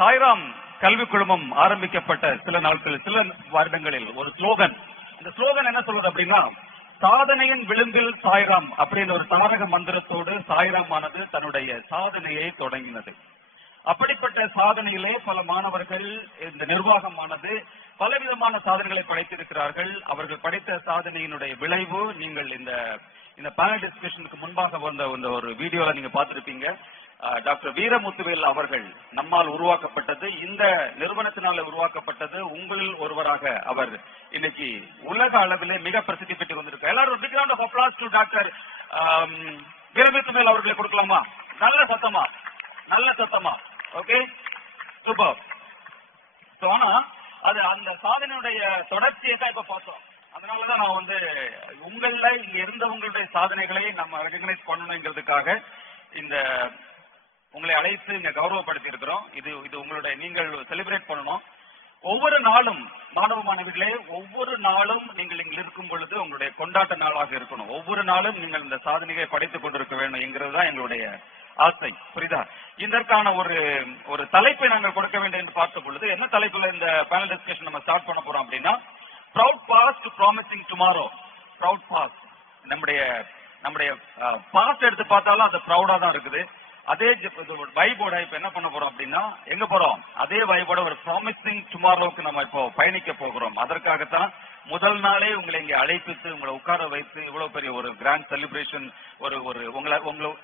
சாய்ராம் கல்வி குழுமம் ஆரம்பிக்கப்பட்ட சில நாட்களில் சில வருடங்களில் ஒரு ஸ்லோகன், இந்த ஸ்லோகன் என்ன சொல்றது அப்படின்னா, சாதனையின் விளிம்பில் சாய்ராம் அப்படின்ற ஒரு தாரக மந்திரத்தோடு சாய்ராம் ஆனது தன்னுடைய சாதனையை தொடங்கினது. அப்படிப்பட்ட சாதனையிலே பல மாணவர்கள், இந்த நிர்வாகமானது பலவிதமான சாதனைகளை படைத்திருக்கிறார்கள். அவர்கள் படைத்த சாதனையினுடைய விளைவு நீங்கள் இந்த பேனல் டிஸ்கஷனுக்கு முன்பாக வந்த ஒரு வீடியோல நீங்க பார்த்திருப்பீங்க. டாக்டர் வீரமுத்துவேல் அவர்கள் நம்மால் உருவாக்கப்பட்டது, இந்த நிறுவனத்தினால உருவாக்கப்பட்டது. உங்களில் ஒருவராக அவர் இன்னைக்கு உலக அளவிலே மிக பிரசித்தி பெற்று வந்திருக்கார். எல்லாரும் big round of applause to doctor Veeramuthuvel அவர்களை கொடுக்கலாமா? நல்ல சத்தமா, நல்ல சத்தமா. Okay, super. ஆனா அது அந்த சாதனையுடைய தொடர்ச்சியை தான் இப்ப பார்த்தோம். அதனாலதான் நான் உங்கள இங்க இருந்தவங்களுடைய சாதனைகளை நம்ம ரெகக்னைஸ் பண்ணணுங்கிறதுக்காக இந்த உங்களை அழைத்து இங்க கௌரவப்படுத்தி இருக்கிறோம். இது உங்களுடைய, நீங்கள் செலிப்ரேட் பண்ணணும். ஒவ்வொரு நாளும் மாணவ மாணவிகளே, ஒவ்வொரு நாளும் நீங்கள் இங்க இருக்கும் பொழுது உங்களுடைய கொண்டாட்ட நாளாக இருக்கணும். ஒவ்வொரு நாளும் நீங்கள் இந்த சாதனையை படைத்துக் கொண்டிருக்க வேண்டும் என்கிறது தான் எங்களுடைய ஆசை. புரியுதா? இதற்கான ஒரு தலைப்பை நாங்கள் கொடுக்க வேண்டும் என்று பார்த்த பொழுது, என்ன தலைப்புல இந்த பேனல் டிஸ்கஷன் நம்ம ஸ்டார்ட் பண்ண போறோம் அப்படின்னா, proud past promising tomorrow. Proud past, நம்முடைய பாஸ்ட் எடுத்து பார்த்தாலும் அது ப்ரௌடா தான் இருக்குது. அதே வைபோட இப்ப என்ன பண்ண போறோம் அப்படின்னா, எங்க போறோம்? அதே வைபோட ஒரு ப்ராமிசிங் டுமாரோக்கு நம்ம இப்போ பயணிக்க போகிறோம். அதற்காகத்தான் முதல் நாளே உங்களை இங்க அழைப்பித்து உங்களை உட்கார வைத்து இவ்வளவு பெரிய ஒரு கிராண்ட் செலிப்ரேஷன், உங்களை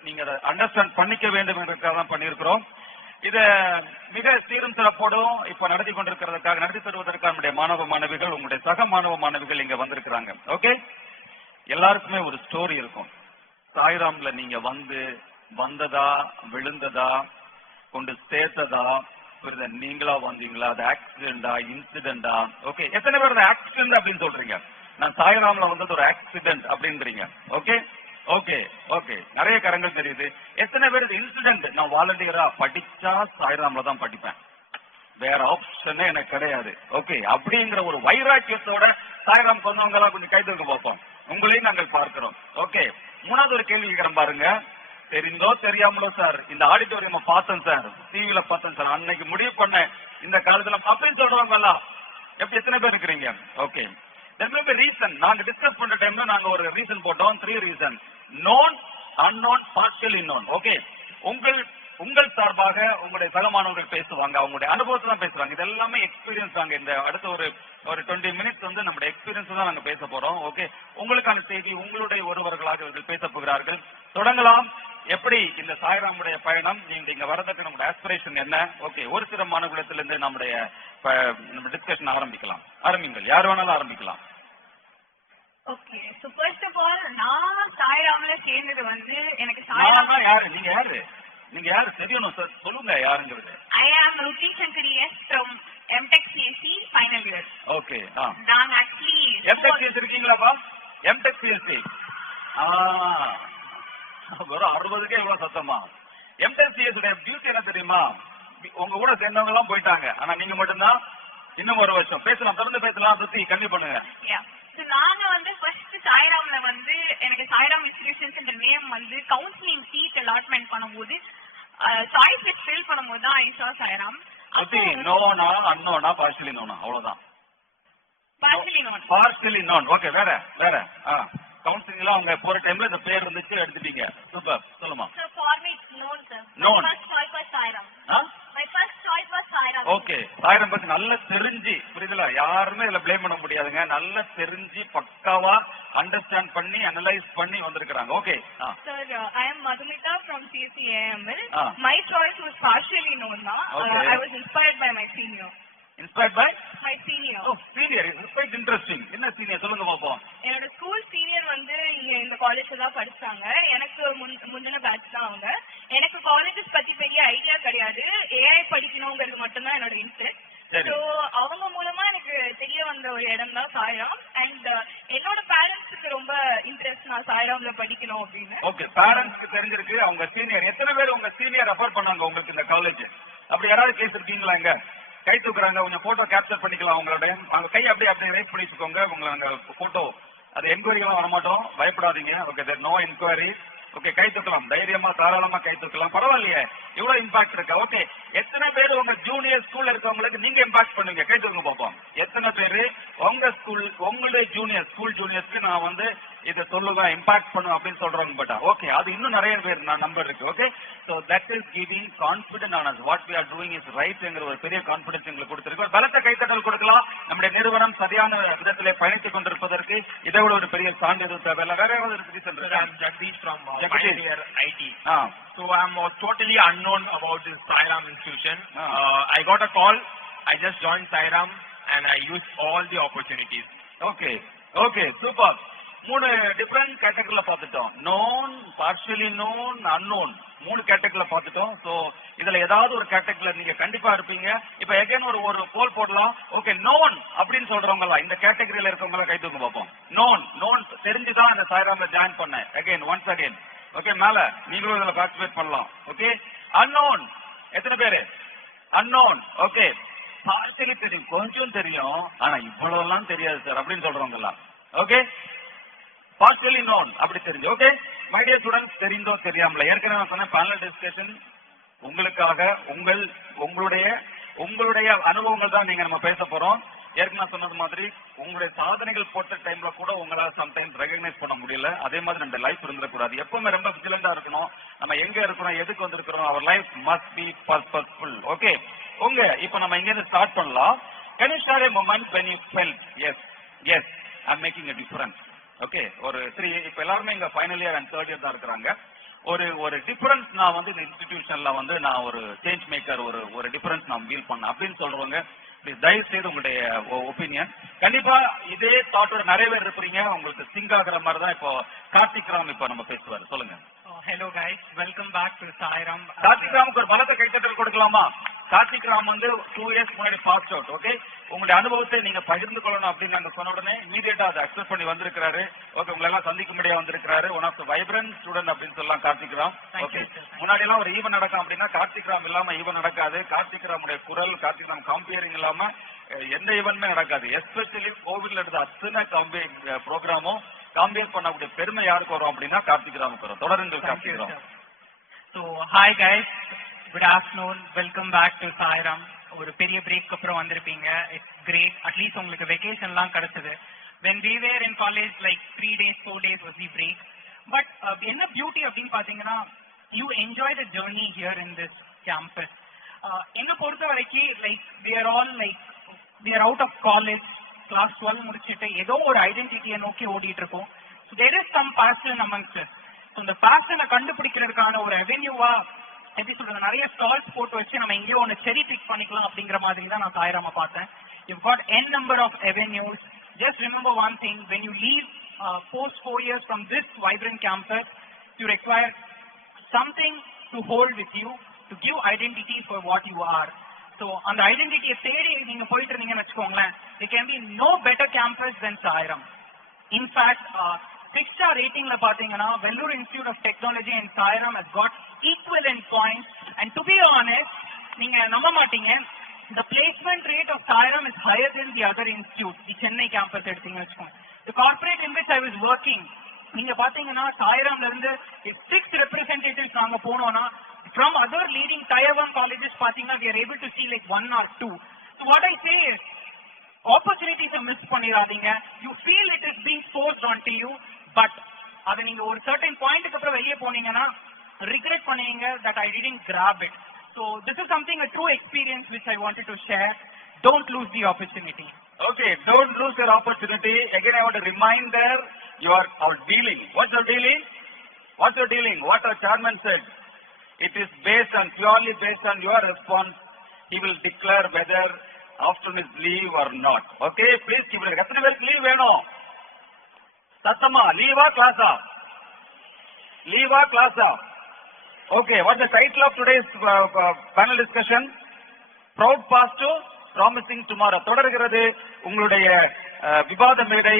நீங்க அதை அண்டர்ஸ்டாண்ட் பண்ணிக்க வேண்டும் என்றதுக்காக தான் பண்ணியிருக்கிறோம். இத மிக சீரும் சிறப்போடும் இப்ப நடத்தி தருவதற்காக நம்முடைய மாணவ மாணவிகள், உங்களுடைய சக மாணவ மாணவிகள் இங்க வந்திருக்கிறாங்க. ஓகே, எல்லாருக்குமே ஒரு ஸ்டோரி இருக்கும். சாய்ராம்ல நீங்க வந்ததா, விழுந்ததா, கொண்டு சேர்த்ததா, நீங்களா வந்தீங்களா, அது ஆக்சிடென்டா, இன்சிடென்டா? ஓகே, எத்தனை பேர் ஆக்சிடென்ட் அப்படின்னு சொல்றீங்க? நான் சாய்ராம்ல வந்தது ஒரு ஆக்சிடென்ட் அப்படின்றீங்க. ஓகே ஓகே ஓகே, நிறைய கரங்கள் தெரியுது. எத்தனை பேர் இன்சிடென்ட்? நான் வாலண்டியரா படிச்சா சாய்ராம்ல தான் படிப்பேன், வேற ஆப்ஷனே எனக்கு கிடையாது. ஓகே, அப்படிங்கிற ஒரு வைராக்கியத்தோட சாய்ராம் சொன்னவங்க எல்லாம் கொஞ்சம் கைதுக்கு பார்ப்போம். உங்களையும் நாங்கள் பார்க்கிறோம். ஓகே, மூணாவது ஒரு கேள்வி கேட்கிறேன் பாருங்க. தெரிந்தோ தெரியாமலோ சார், இந்த ஆடிட்டோரியம் பார்த்தேன் சார், டிவில பார்த்தேன் சார், அன்னைக்கு முடிவு பண்ண இந்த காலத்துல அப்படின்னு சொல்றவங்க எல்லாம் எத்தனை பேர் இருக்கிறீங்க? ஓகே, ரீசன் நாங்க டிஸ்கஸ் பண்ற டைம்ல நாங்க ஒரு ரீசன் போட்டோம். 3 reason: known, unknown, partially known. Okay, உங்கள் சார்பாக உங்களுடைய சகமானவர்கள் பேசுவாங்க, அவங்களுடைய அனுபவத்தை தான் பேசுவாங்க. இது எல்லாமே எக்ஸ்பீரியன்ஸ் தாங்க. இந்த அடுத்த ஒரு 20 மினிட்ஸ் நம்முடைய எக்ஸ்பீரியன்ஸ் தான் நாங்க பேச போறோம். ஓகே, உங்களுக்கான செய்தி உங்களுடைய ஒருவர்களாக இவர்கள் பேச போகிறார்கள். தொடங்கலாம். எப்படி இந்த சாய்ராமுடைய பயணம், நீங்க இங்க வரதுக்கு நம்முடைய ஆஸ்பிரேஷன் என்ன? ஓகே, ஒரு சில மாணவர்களிடத்திலிருந்து நம்முடைய டிஸ்கஷன் ஆரம்பிக்கலாம். ஆரம்பிங்கள், யார் வேணாலும் ஆரம்பிக்கலாம். Okay, so first of all நான் சாய்ராம்ல சேர்ந்தது எனக்கு யாரு நீங்க யாரு தெரியணும் சார், சொல்லுங்க யாருங்கிறது. I am Ruti Shankari S from MTech CSC final year. Okay, நான் actually MTech CSC இருக்கீங்களாப்பா? MTech CSC ஒரு 60க்கே இவ்வளவு சத்தமா? MTech CSC உடைய பியூட்டி என்ன தெரியுமா? உங்க கூட சேர்ந்தவங்க எல்லாம் போயிட்டாங்க, ஆனா நீங்க மட்டும்தான் இன்னும் ஒரு வருஷம். பேசலாம், தொடர்ந்து பேசலாம். சுத்தி கண்டிப்பா பண்ணுங்க. நாங்க ஃபர்ஸ்ட் சாய்ராம்ல எனக்கு Sairam institutions name counselling seat allotment பண்ணும்போது சாய்ஸ் லிஸ்ட் ஃபில் பண்ணும்போது தான் ஐ சா சாய்ராம். நோனா, அன்னோனா, பார்ஷியலி நோனா? அவ்வளவுதான். Partially known. ஓகே, வேற கவுன்சிலிங்ல அவங்க போற டைம்ல இந்த பேர் இருந்துச்சு, எடுத்துட்டீங்க. சூப்பர், சொல்லுமா. நோன். ஓகே, சாய்ராம் பத்தி நல்லா தெரிஞ்சு, புரியுதுல? யாருமே இதுல பிளேம் பண்ண முடியாதுங்க. நல்லா தெரிஞ்சு பக்காவா அண்டர்ஸ்டாண்ட் பண்ணி அனலைஸ் பண்ணி வந்திருக்காங்க. Okay sir, I am Madhumita from CSC AML. My choice was partially known. I was inspired by my senior. Inspired by my senior. Oh, senior is quite interesting. என்ன senior சொல்லுங்க பாப்போம். என்னோட school senior இந்த காலேஜ்ல தான் படிச்சாங்க. எனக்கு முந்தின பேட்ச் தான் அவங்க. எனக்கு காலேஜஸ் பத்தி பெரிய ஐடியா கிடையாது, AI படிக்கணுங்கிறது மட்டும் தான் என்னோட இன்ட்ரெஸ்ட். சோ அவங்க மூலமா எனக்கு தெரிய வந்த ஒரு இடம் தான் சாய்ராம். அண்ட் என்னோட பேரண்ட்ஸ்க்கு ரொம்ப இன்ட்ரெஸ்ட் நான் சாய்ராம்ல படிக்கணும் அப்படின்னு. ஓகே, பேரண்ட்ஸ்க்கு தெரிஞ்சிருக்கு. அவங்க சீனியர் எத்தனை பேர் உங்க சீனியர் ரெஃபர் பண்ணாங்க உங்களுக்கு இந்த காலேஜ்? அப்படி யாராவது கேஸ் இருக்கீங்களா? இங்க கை தூக்குறாங்க, கொஞ்சம் போட்டோ கேப்சர் பண்ணிக்கலாம். உங்களுடைய அவங்க கை அப்படியே ரைட் பண்ணி வச்சுக்கோங்க. உங்களை அந்த போட்டோ, அது என்கொயரிலாம் வரமாட்டோம், பயப்படாதீங்க. Okay, there no enquiry. Okay, கை தூக்கலாம், தைரியமா தாராளமா கை தூக்கலாம். பரவாயில்லையே, இவ்வளவு இம்பாக்ட் இருக்கு. ஓகே, எத்தனை எத்தனை பேர் உங்க ஜூனியர் ஸ்கூல்ல இருக்கவங்களுக்கு நீங்க இம்பாக்ட் பண்ணுவீங்க? கை தூங்க பார்ப்போம். எத்தனை பேர் உங்க ஸ்கூல் உங்களுடைய ஜூனியர் ஸ்கூல் ஜூனியர்ஸ்க்கு நான் வந்து இதை சொல்லுவேன் இம்பாக்ட் பண்ணும் அப்படின்னு சொல்றவங்க பட்டா ஓகே, அது இன்னும் நிறைய பேர் நான் நம்பர் இருக்கு. Okay, so that is giving confident on as what we are doing is ரைட்ங்கிற ஒரு பெரிய கான்பிடன்ஸ் எங்களுக்கு கொடுத்திருக்கு. பலத்த கைத்தட்டல் கொடுக்கலாம். நம்முடைய நிறுவனம் சரியான விதத்திலே பயணித்துக் கொண்டிருப்பதற்கு இதை விட ஒரு பெரிய சான்று எதுவும் தேவையில்லை. வேற ஏதாவது இருக்கு? Jagdish from Pioneer IT. So I'm totally unknown about this Sairam institution. I got a call. I just joined Sairam and I used all the opportunities. Okay, super. மூணு டிஃபரண்ட் கேட்டகரியில பார்த்துட்டோம். நோன், பார்ஷியலி நோன், அன்னோன், மூணு கேட்டகரியில பார்த்துட்டோம். So இதுல ஏதாவது ஒரு கேட்டகரியில நீங்க கண்டிப்பா இருப்பீங்க. இப்ப எகைன் ஒரு போல் போடலாம். ஓகே, நோன் அப்படின்னு சொல்றவங்களா இந்த கேட்டகரியில இருக்கவங்களா கை தூக்க பார்ப்போம். நோன் தெரிஞ்சுதான் இந்த சாய்ராம்ல ஜாயின் பண்ணேன். ஒன்ஸ் அகைன் ஓகே, மேல நீங்களும் இதுல பார்ட்டிசிபேட் பண்ணலாம். ஓகே, அன்னோன் எத்தனை பேரு? அன்னோன். ஓகே, பார்ஷியலி தெரியும், கொஞ்சம் தெரியும், ஆனா இவ்வளவு எல்லாம் தெரியாது சார் அப்படின்னு சொல்றவங்களா. ஓகே, பார்ஷியலி நோன் அப்படி தெரிஞ்சு. ஓகே, மை டியர் ஸ்டூடெண்ட்ஸ், தெரிந்தோ தெரியாமல ஏற்கனவே நான் சொன்ன பேனல் டிஸ்கஷன் உங்களுக்காக உங்களுடைய அனுபவங்கள் தான் நீங்க நம்ம பேச போறோம். ஏற்கனவே சொன்னது மாதிரி உங்களுடைய சாதனைகள் போட்ட டைம்ல கூட உங்களால சம்டைம்ஸ் ரெகக்னைஸ் பண்ண முடியல. அதே மாதிரி நம்ம லைஃப் இருந்துடக்கூடாது. எப்பவுமே ரொம்ப விஜிலண்டா இருக்கணும். நம்ம எங்க இருக்கிறோம், எதுக்கு வந்திருக்கிறோம், our life must be purposeful. Okay, இப்ப நம்ம இங்க இருந்து ஸ்டார்ட் பண்ணலாம். Can you share a moment when you felt yes I'm making a difference? Okay, ஒரு இப்ப எல்லாருமே இங்க final year and third year தான் இருக்கிறாங்க. ஒரு டிஃபரன்ஸ் நான் வந்து இந்த இன்ஸ்டிடியூஷன்ல வந்து நான் ஒரு சேஞ்ச் மேக்கர், ஒரு டிஃபரன்ஸ் நான் ஃபீல் பண்ணேன் அப்படின்னு சொல்றவங்க ப்ளீஸ் தயவு செய்து உங்களுடைய ஒப்பீனியன். கண்டிப்பா இதே தாட்டோட நிறைய பேர் இருப்பீங்க. உங்களுக்கு சிங்க் ஆகிற மாதிரி தான் இப்போ கார்த்திக் ராம் இப்ப நம்ம பேசுவார். சொல்லுங்க. Hello guys, welcome back to Sairam. Karthik ராமுக்கு ஒரு பலத்த கைத்தட்டல் கொடுக்கலாமா? கார்த்திக் ராம் வந்து 2 years முன்னாடி பாஸ் அவுட். ஓகே, உங்களுடைய அனுபவத்தை நீங்க பகிர்ந்து கொள்ளணும் அப்படின்னு நாங்க சொன்ன உடனே இமீடியட்டா அதை அக்செப்ட் பண்ணி வந்திருக்காரு. ஓகே, உங்களை எல்லாம் சந்திக்க முடியாது வந்திருக்காரு. One of the vibrant student அப்படின்னு சொல்லலாம் கார்த்திக் ராம். ஓகே, முன்னாடி எல்லாம் ஒரு ஈவன் நடக்கும் அப்படின்னா கார்த்திக் ராம் இல்லாம ஈவன் நடக்காது. கார்த்திக் ராமுடைய குரல், கார்த்திக் ராம் காம்பியரிங் இல்லாம எந்த ஈவென்ட்மே நடக்காது. எஸ்பெஷலி கோவிட்ல எடுத்த அத்தனை ப்ரோக்ராமும் காம்பியர் பண்ணக்கூடிய பெருமை யாருக்கு வரும் அப்படின்னா கார்த்திக் ராமுக்கு வரும். தொடருங்கள் Karthik Ram. So hi guys, good afternoon, welcome back to Sairam. ஒரு பெரிய பிரேக் அப்புறம் வந்திருப்பீங்க. It's great. அட்லீஸ்ட் உங்களுக்கு வெக்கேஷன்லாம் கிடைச்சது. when we were in college like 3 days 4 days was the break. but என்ன பியூட்டி அப்படின்னு பாத்தீங்கன்னா you enjoy the journey here in this campus. என்ன பொறுத்த வரைக்கும் like we are out of college, class 12 முடிச்சிட்டு ஏதோ ஒரு ஐடென்டிட்டியை நோக்கி ஓடிட்டு இருக்கோம். so there is some passion amongst us. so இந்த passion-ஐ கண்டுபிடிக்கிறதுக்கான ஒரு அவென்யூவா எப்படி சொல்றது, நிறைய ஸ்டால்ஸ் போட்டு வச்சு நம்ம எங்கேயோ ஒன்று செரி பிக் பண்ணிக்கலாம் அப்படிங்கிற மாதிரி தான் நான் சாய்ராம பார்த்தேன். you've got n number of avenues. just remember one thing, when you leave post 4 years from this vibrant campus, you require something to hold with you to give identity for what you are. so அந்த ஐடென்டிட்டியை தேடி நீங்க போயிட்டு இருந்தீங்கன்னு வச்சுக்கோங்களேன், there can be no better campus than Sairam. in fact 6-star ratingல பாத்தீங்கன்னா Vellore Institute of Technology and Sairam has got equivalent points. and to be honest, நீங்க நம்ப மாட்டீங்க, the placement rate of Sairam is higher than the other institute. the Chennai campus எடுத்தீங்கன்னு வச்சுக்கோங்க. the corporate in which I was working, நீங்க பாத்தீங்கன்னா Sairamல இருந்து 6 representatives நாங்க போனோம்னா from other leading tier 1 colleges பாத்தீங்கன்னா we are able to see like 1 or 2. so what I say is opportunities miss பண்ணிராதீங்க. you feel it is being forced onto you, but அத நீங்க ஒரு certain point-க்கு அப்புறம் வெளிய போனீங்கன்னா regret பண்ணுவீங்க that I didn't grab it. so this is something, a true experience which I wanted to share. don't lose the opportunity. Okay, don't lose your opportunity. Again, I want to reminder, you are our dealing. What's your dealing? What our chairman said. It is purely based on your response. He will declare whether afternoon is leave or not. Okay, please keep it. எத்தனை பேருக்கு leave வேணும்? சத்தமா லீவா கிளாஸா? Okay, what's the title of today's panel discussion? Proud past to promising tomorrow. தொடர்கிறது உங்களுடைய விவாத மேடை.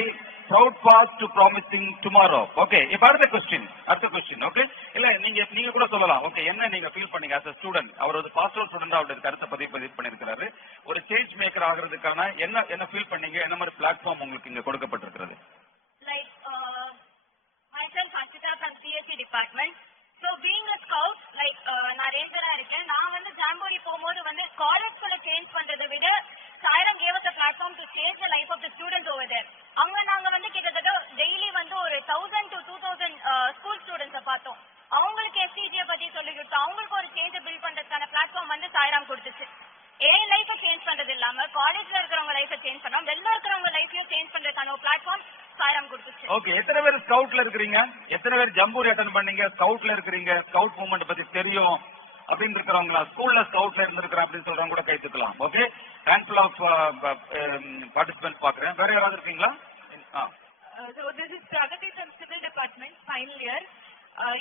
proud past to promising tomorrow. Okay, இப்ப அடுத்த question. Okay, இல்ல நீங்க கூட சொல்லலாம். ஓகே, என்ன நீங்க ஃபீல் பண்ணீங்க as a student? அவர் ஒரு பாஸ் அவுட் ஸ்டூடெண்ட் அவருடைய கருத்தை பதிவு பண்ணிருக்காரு. ஒரு சேஞ்ச் மேக்கர் ஆகிறதுக்கான என்ன ஃபீல் பண்ணீங்க? என்ன மாதிரி பிளாட்ஃபார்ம் உங்களுக்கு இங்க கொடுக்கப்பட்டிருக்கிறது? like myself Ankita from CSE department. so being a scout, like நான் ரேஞ்சரா இருக்கேன். நான் வந்து ஜாம்போரி போகும்போது இப்போ அவங்களுக்கு ஒரு சேஞ்சை பில்ட் பண்றதுக்கான பிளாட்ஃபார்ம் வந்து சாய்ராம் கொடுத்துச்சு. என் லைஃபை சேஞ்ச் பண்றது இல்லாம காலேஜ்ல இருக்கிறவங்க லைஃபை சேஞ்ச் பண்ணோம், வெளில இருக்கிறவங்க லைஃபையும் சேஞ்ச் பண்றதுக்கான ஒரு பிளாட்ஃபார்ம் சாய்ராம் கொடுத்துச்சு. ஓகே, எத்தனை பேர் ஸ்கவுட்ல இருக்கிறீங்க? எத்தனை பேர் ஜம்பூரி அட்டன் பண்ணீங்க? ஸ்கவுட்ல இருக்கிறீங்க, ஸ்கவுட் மூவ்மெண்ட் பத்தி தெரியும் அப்படின்னு இருக்கிறவங்களா? ஸ்கூல்ல ஸ்கவுட்ல இருந்திருக்கிறேன் அப்படின்னு சொல்றவங்க கூட கை தூக்கலாம். ஓகே, ஹேண்ட்ஃபுல் ஆஃப் பார்ட்டிசிபென்ட்ஸ் பாக்குறேன். வேற யாராவது இருக்கீங்களா? So this is Pragati from Civil Department, final year.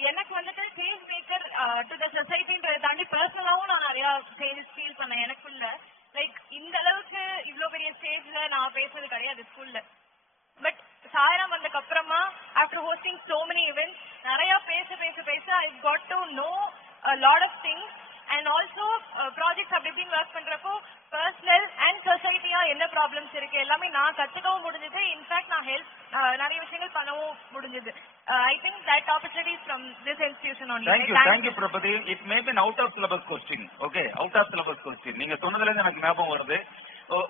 எனக்கு வந்துட்டு சேஞ்ச் மேக்கர் டு த சொசைட்டின்றதை தாண்டி பர்சனலாகவும் நான் நிறையா சேஞ்சஸ் ஃபீல் பண்ணேன் எனக்குள்ள. லைக் இந்த அளவுக்கு இவ்வளோ பெரிய ஸ்டேஜ்ல நான் பேசுறது கிடையாது ஸ்கூல்ல. பட் சாய்ராம் வந்ததுக்கு அப்புறமா after hosting so many events நிறைய பேச பேச பேச I got to know lot of things. And also projects அப்படி இப்படின்னு ஒர்க் பண்றப்போ பர்சனல் அண்ட் சொசைட்டியா என்ன ப்ராப்ளம்ஸ் இருக்கு எல்லாமே நான் கத்துக்கவும் முடிஞ்சது. இன்ஃபேக்ட் நான் ஹெல்ப் நிறைய விஷயங்கள் பண்ணவும் முடிஞ்சது. I think that opportunity is from this institution only. Thank you Prabhati. It may be an out of syllabus question. Okay, out of syllabus question. நீங்க சொன்னதுல இருந்து எனக்கு ஞாபகம் வருது.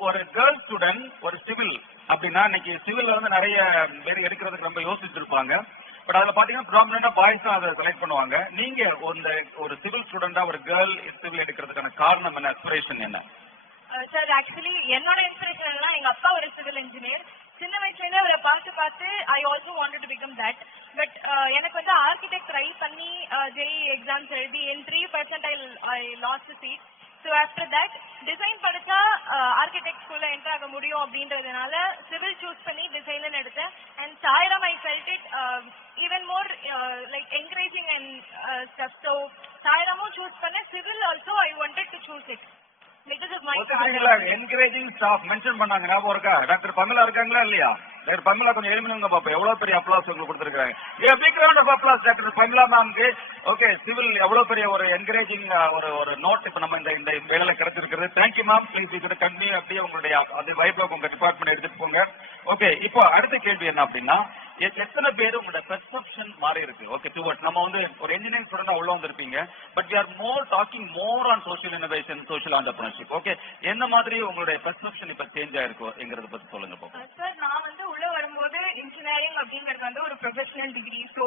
ஒரு கேர்ள் ஸ்டூடெண்ட் ஒரு சிவில் அப்படின்னா இன்னைக்கு சிவில்ல வந்து நிறைய பேர் எடுக்கிறதுக்கு ரொம்ப யோசிச்சிருப்பாங்க. பட் அதுல பாத்தீங்கன்னா ப்ராமினெண்டா பாய்ஸ் தான் அதை செலக்ட் பண்ணுவாங்க. நீங்க ஒரு சிவில் ஸ்டூடெண்டா ஒரு கேர்ள் சிவில் எடுக்கிறதுக்கான காரணம் என்ன, இன்ஸ்பிரேஷன் என்ன? சார் ஆக்சுவலி என்னோட இன்ஸ்பிரேஷன் எல்லாம் எங்க அப்பா ஒரு சிவில் இன்ஜினியர். சின்ன வயசுலேருந்து அவரை பார்த்து I also wanted to become that. But எனக்கு வந்து ஆர்கிடெக்ட் ட்ரை பண்ணி ஜேஇ எக்ஸாம்ஸ் எழுதி in 3% I lost the seat. So after that design படிச்சா ஆர்கிடெக்ட் ஸ்கூல்ல என்டர் ஆக முடியும் அப்படின்றதுனால சிவில் சூஸ் பண்ணி டிசைன் எடுத்தேன். And Sairam I felt it even more like encouraging and stuff. So சாய்ராமும் சூஸ் பண்ணேன், civil also I wanted to choose it. Encouraging staff mention பண்ணாங்க, ஞாபகம் இருக்கா? டாக்டர் பமலா இருக்காங்களா இல்லையா? டாக்டர் பமலா கொஞ்சம் எழுமினுங்க பாப்பா, எவ்வளவு பெரிய அப்ளாஸ் உங்களுக்கு கொடுத்துருக்காங்க. Big round of applause doctor Pamela மேம்க்கு. ஓகே, சிவில் எவ்வளவு பெரிய ஒரு என்கரேஜிங் ஒரு நோட் இப்ப நம்ம இந்த வேலையில கிடைச்சிருக்கிறது. தேங்க்யூ மேம், ப்ளீஸ் இது கண்டினியூ அப்படியே உங்களுடைய அது வைப்ல உங்க டிபார்ட்மெண்ட் எடுத்துட்டு போங்க. ஓகே, இப்போ அடுத்த கேள்வி என்ன அப்படின்னா, எத்தனை பேர் உங்களோட பெர்செப்ஷன் மாறி இருக்கு? ஓகே, டுவர்ட் நம்ம வந்து ஒரு இன்ஜினியரிங் ஸ்டூடெண்டா உள்ள வந்திருப்பீங்க, but we are talking more on social innovation, social entrepreneurship. Okay, என்ன மாதிரி உங்களுடைய பெர்செப்ஷன் இப்ப சேஞ்ச் ஆயிருக்குங்கிறத பத்தி சொல்லுங்க பாப்போம். சார் நான் வந்து உள்ள வரும்போது இன்ஜினியரிங் அப்படிங்கிறது வந்து ஒரு professional degree, so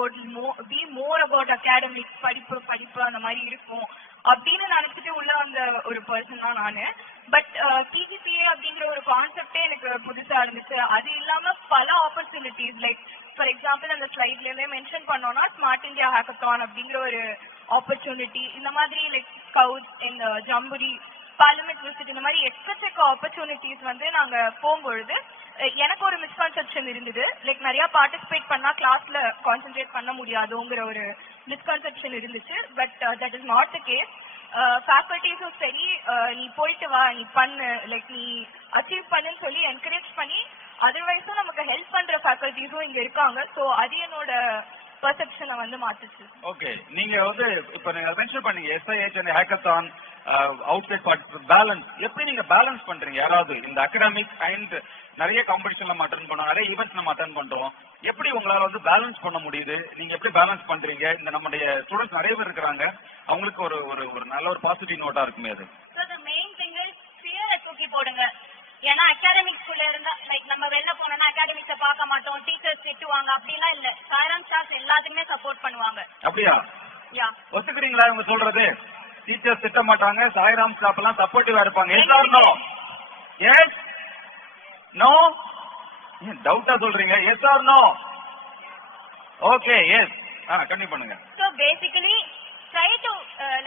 be more about academic படிப்பு அந்த மாதிரி இருக்கும் அப்படின்னு நினைச்சிட்டு உள்ள வந்த ஒரு பர்சன் தான் நானு. பட் பிஜிபிஏ அப்படிங்கிற ஒரு கான்செப்டே எனக்கு புதுசா இருந்துச்சு. அது இல்லாம பல ஆப்பர்ச்சுனிட்டிஸ், லைக் ஃபார் எக்ஸாம்பிள் அந்த ஸ்லைட்ல மென்ஷன் பண்ணோம்னா ஸ்மார்ட் இந்தியா ஹேக்கத்தான் அப்படிங்கிற ஒரு ஆப்பர்ச்சுனிட்டி, இந்த மாதிரி லைக் ஸ்கவுட் இந்த ஜம்புரி பார்லிமெண்ட் விசிட், இந்த மாதிரி எக்கச்சக்க ஆப்பர்ச்சுனிட்டிஸ் வந்து நாங்க போகும்பொழுது எனக்கு ஒரு மிஸ்கான்செப்ஷன் இருந்தது. லைக் நிறைய பார்ட்டிசிபேட் பண்ணா கிளாஸ்ல கான்சென்ட்ரேட் பண்ண முடியாதுங்கிற ஒரு மிஸ்கான்செப்ஷன் இருந்துச்சு. But that is not the case. ஃபேக்கல்டிஸும் சரி, நீ போயிட்டு வா, நீ பண்ணு, லைக் நீ அச்சீவ் பண்ணுன்னு சொல்லி என்கரேஜ் பண்ணி அதர்வைஸும் நமக்கு ஹெல்ப் பண்ற ஃபேக்கல்டிஸும் இங்க இருக்காங்க. ஸோ அது என்னோட பெர்செப்ஷனை வந்து மாத்துச்சு. ஓகே, நீங்க வந்து இப்ப நீங்க மென்ஷன் பண்ணீங்க SIH and hackathon outside participate balance. எப்படி நீங்க பேலன்ஸ் பண்றீங்க? யாராவது இந்த அகாடமிக் அண்ட் நிறைய காம்படிஷன் நம்ம அட்டென்ட் பண்ணோம், நிறைய ஈவெண்ட்ஸ் நம்ம அட்டென்ட் பண்றோம், எப்படி உங்களால வந்து பேலன்ஸ் பண்ண முடியுது? நீங்க எப்படி பேலன்ஸ் பண்றீங்க? இந்த நம்முடைய ஸ்டூடெண்ட்ஸ் நிறைய பேர் இருக்கிறாங்க, அவங்களுக்கு ஒரு ஒரு நல்ல ஒரு பாசிட்டிவ் நோட்டா இருக்குமே அது. So the main thing is fear தூக்கி போடுங்க. ஏன்னா அகாடமிக்ஸ்குள்ள இருந்தா லைக் நம்ம வெளில போனோம்னா அகாடமிக்ஸை பார்க்க மாட்டோம், டீச்சர்ஸ் திட்டுவாங்க, அப்படிலாம் இல்ல. சாய்ராம் ஸ்டாஃப் எல்லாத்துக்குமே சப்போர்ட் பண்ணுவாங்க. அப்படியா? யா, ஒத்துக்கிறீங்களா இவங்க சொல்றது? டீச்சர்ஸ் திட்ட மாட்டாங்க, சாய்ராம் ஸ்டாஃப் எல்லாம் சப்போர்ட்டிவா இருப்பாங்க. Yes or no? Yes no? டவுட்டா சொல்றீங்க? Yes or no? Okay, yes. கண்டிப்பா பண்ணுங்க. So basically try to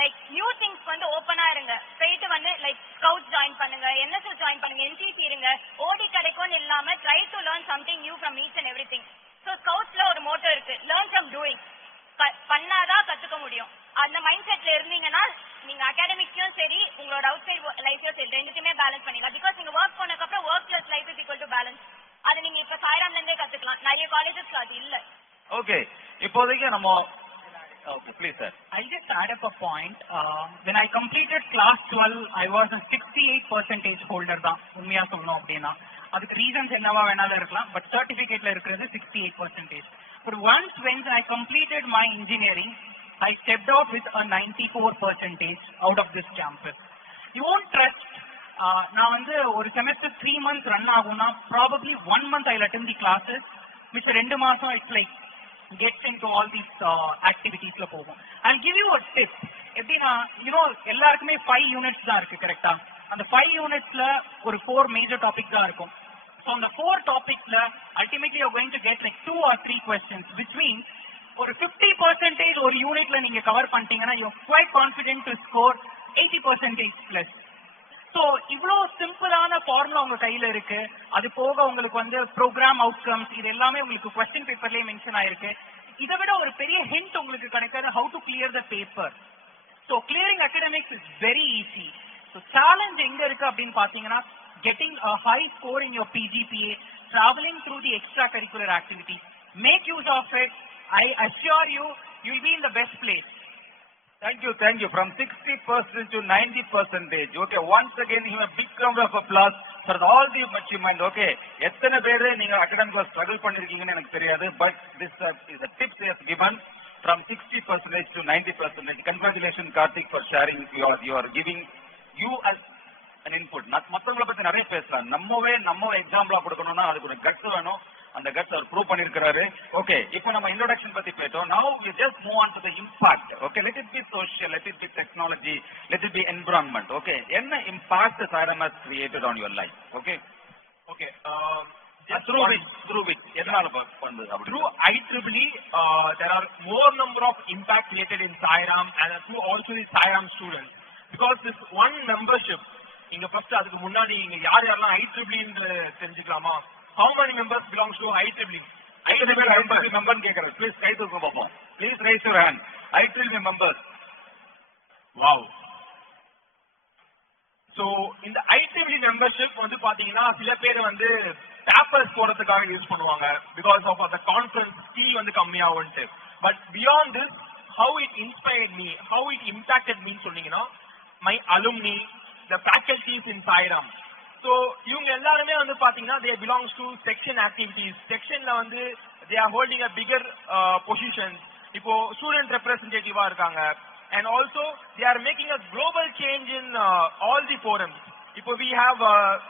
like new things வந்து ஓபனா இருங்க. போயிட்டு வந்து லைக் ஸ்கவுட் ஜாயின் பண்ணுங்க, என்எஸ்எஸ் ஜாயின் பண்ணுங்க, என்சிசி இருங்க. ஓடி கிடைக்கும்னு இல்லாம try to learn something new from each and everything. So ஸ்கவுட்ஸ்ல ஒரு மோட்டோ இருக்கு, learn from doing. பண்ணாதான் கத்துக்க முடியும். அந்த மைண்ட் செட்ல இருந்தீங்கன்னா நீங்க அகாடமிக்ஸையும் சரி உங்களோட அவுட் சைட் லைஃபையும் சரி ரெண்டுத்தையுமே பேலன்ஸ் பண்ணிக்கலாம். பிகாஸ் நீங்க ஒர்க் பண்ணதுக்கு அப்புறம் work plus life is equal to balance. அது நீங்க இப்ப சாய்ராம்ல இருந்தே கத்துக்கலாம், நிறைய காலேஜஸ்ல அது இல்ல. ஓகே, இப்போதைக்கு நம்ம okay please sir, I'll just add up a point. When I completed class 12 I was a 68% holder தான் உண்மையா சொல்லணும் அப்படின்னா. அதுக்கு ரீசன்ஸ் என்னவா வேணாலும் இருக்கலாம், பட் சர்டிபிகேட்ல இருக்கிறது 68%. But once when I completed my engineering I stepped out with a 94% out of this campus. You won't trust. நான் வந்து ஒரு செமஸ்டர் 3 months ரன் ஆகும்னா probably 1 month I'll attend the classes, which 2 மாசம் it's like gets into all these activities la pogum. I'll give you a tip. எப்படின்னா எல்லாருக்குமே 5 units தான் இருக்கு கரெக்டா? அந்த 5 யூனிட்ஸ்ல ஒரு 4 மேஜர் டாபிக் தான் இருக்கும். ஸோ அந்த 4 டாபிக்ஸ்ல ultimately you are going to get like 2 or 3 questions, which means ஒரு 50% ஒரு யூனிட்ல நீங்க கவர் பண்ணிட்டீங்கன்னா you are quite confident to score 80% plus. So இவ்வளோ சிம்பிளான ஃபார்முலா உங்க கையில இருக்கு. அது போக உங்களுக்கு வந்து ப்ரோக்ராம் அவுட்கம்ஸ் இது எல்லாமே உங்களுக்கு கொஸ்டின் பேப்பர்லயே மென்ஷன் ஆயிருக்கு. இதை விட ஒரு பெரிய ஹிண்ட் உங்களுக்கு கிடைக்காது how to clear the paper. So clearing academics is very easy. So challenge எங்க இருக்கு அப்படின்னு பாத்தீங்கன்னா getting a high score in your PGPA, traveling through the extracurricular activities. Make use of it. I assure you, you'll be in the best place. Thank you. From 60% to 90%. Okay, once again, give a big round of applause for all the achievement. Okay, எத்தனை பேர் நீங்க academic struggle பண்ணிருக்கீங்கன்னு எனக்கு தெரியாது, but this is a tips he has given from 60% to 90%. Congratulations, Karthik, for sharing. You are giving you as an input. மத்தவங்கள பத்தி நிறைய பேசலாம். நம்ம எக்ஸாம்பிளா கொடுக்கணும்னா அதுக்கு ஒரு கட்ஸ் வேணும். அந்த கட்ஸ் அவர் ப்ரூவ் பண்ணிருக்காரு. ஓகே, இப்போ நம்ம இன்ட்ரோடக்ஷன் பத்தி பேசோம். Now we just move on to the impact. Okay, let it be social, let it be technology, let it be environment. Okay, என்ன impact Sairam has created on your life? Okay, through which எதனால வந்து through IEEE there are more number of impact created in Sairam and through also the Sairam students, because this one membership இங்க first அதுக்கு முன்னாடி இங்க யாரெல்லாம் IEEE ன்னு தெரிஞ்சுக்கலாமா? How many members belongs to IEEE? IEEE member கேக்குறேன். Please கை தூக்குங்க பாப்போம். Please raise your hand. IEEE members. Wow. So இந்த IEEE membership வந்து பாத்தீங்கன்னா சில பேர் வந்து பேப்பர்ஸ் போறதுக்காக யூஸ் பண்ணுவாங்க because of the conference fee வந்து கம்மியாவும்ட்டு. But beyond this, how it inspired me, how it impacted me சொன்னீங்கன்னா my alumni, the faculties in Sairam. So இவங்க எல்லாருமே வந்து பாத்தீங்கன்னா they belongs to section activities. Sectionல வந்து they are holding a bigger positions. இப்போ student representative-ஆ இருக்காங்க, and also they are making a global change in all the forums. இப்போ we have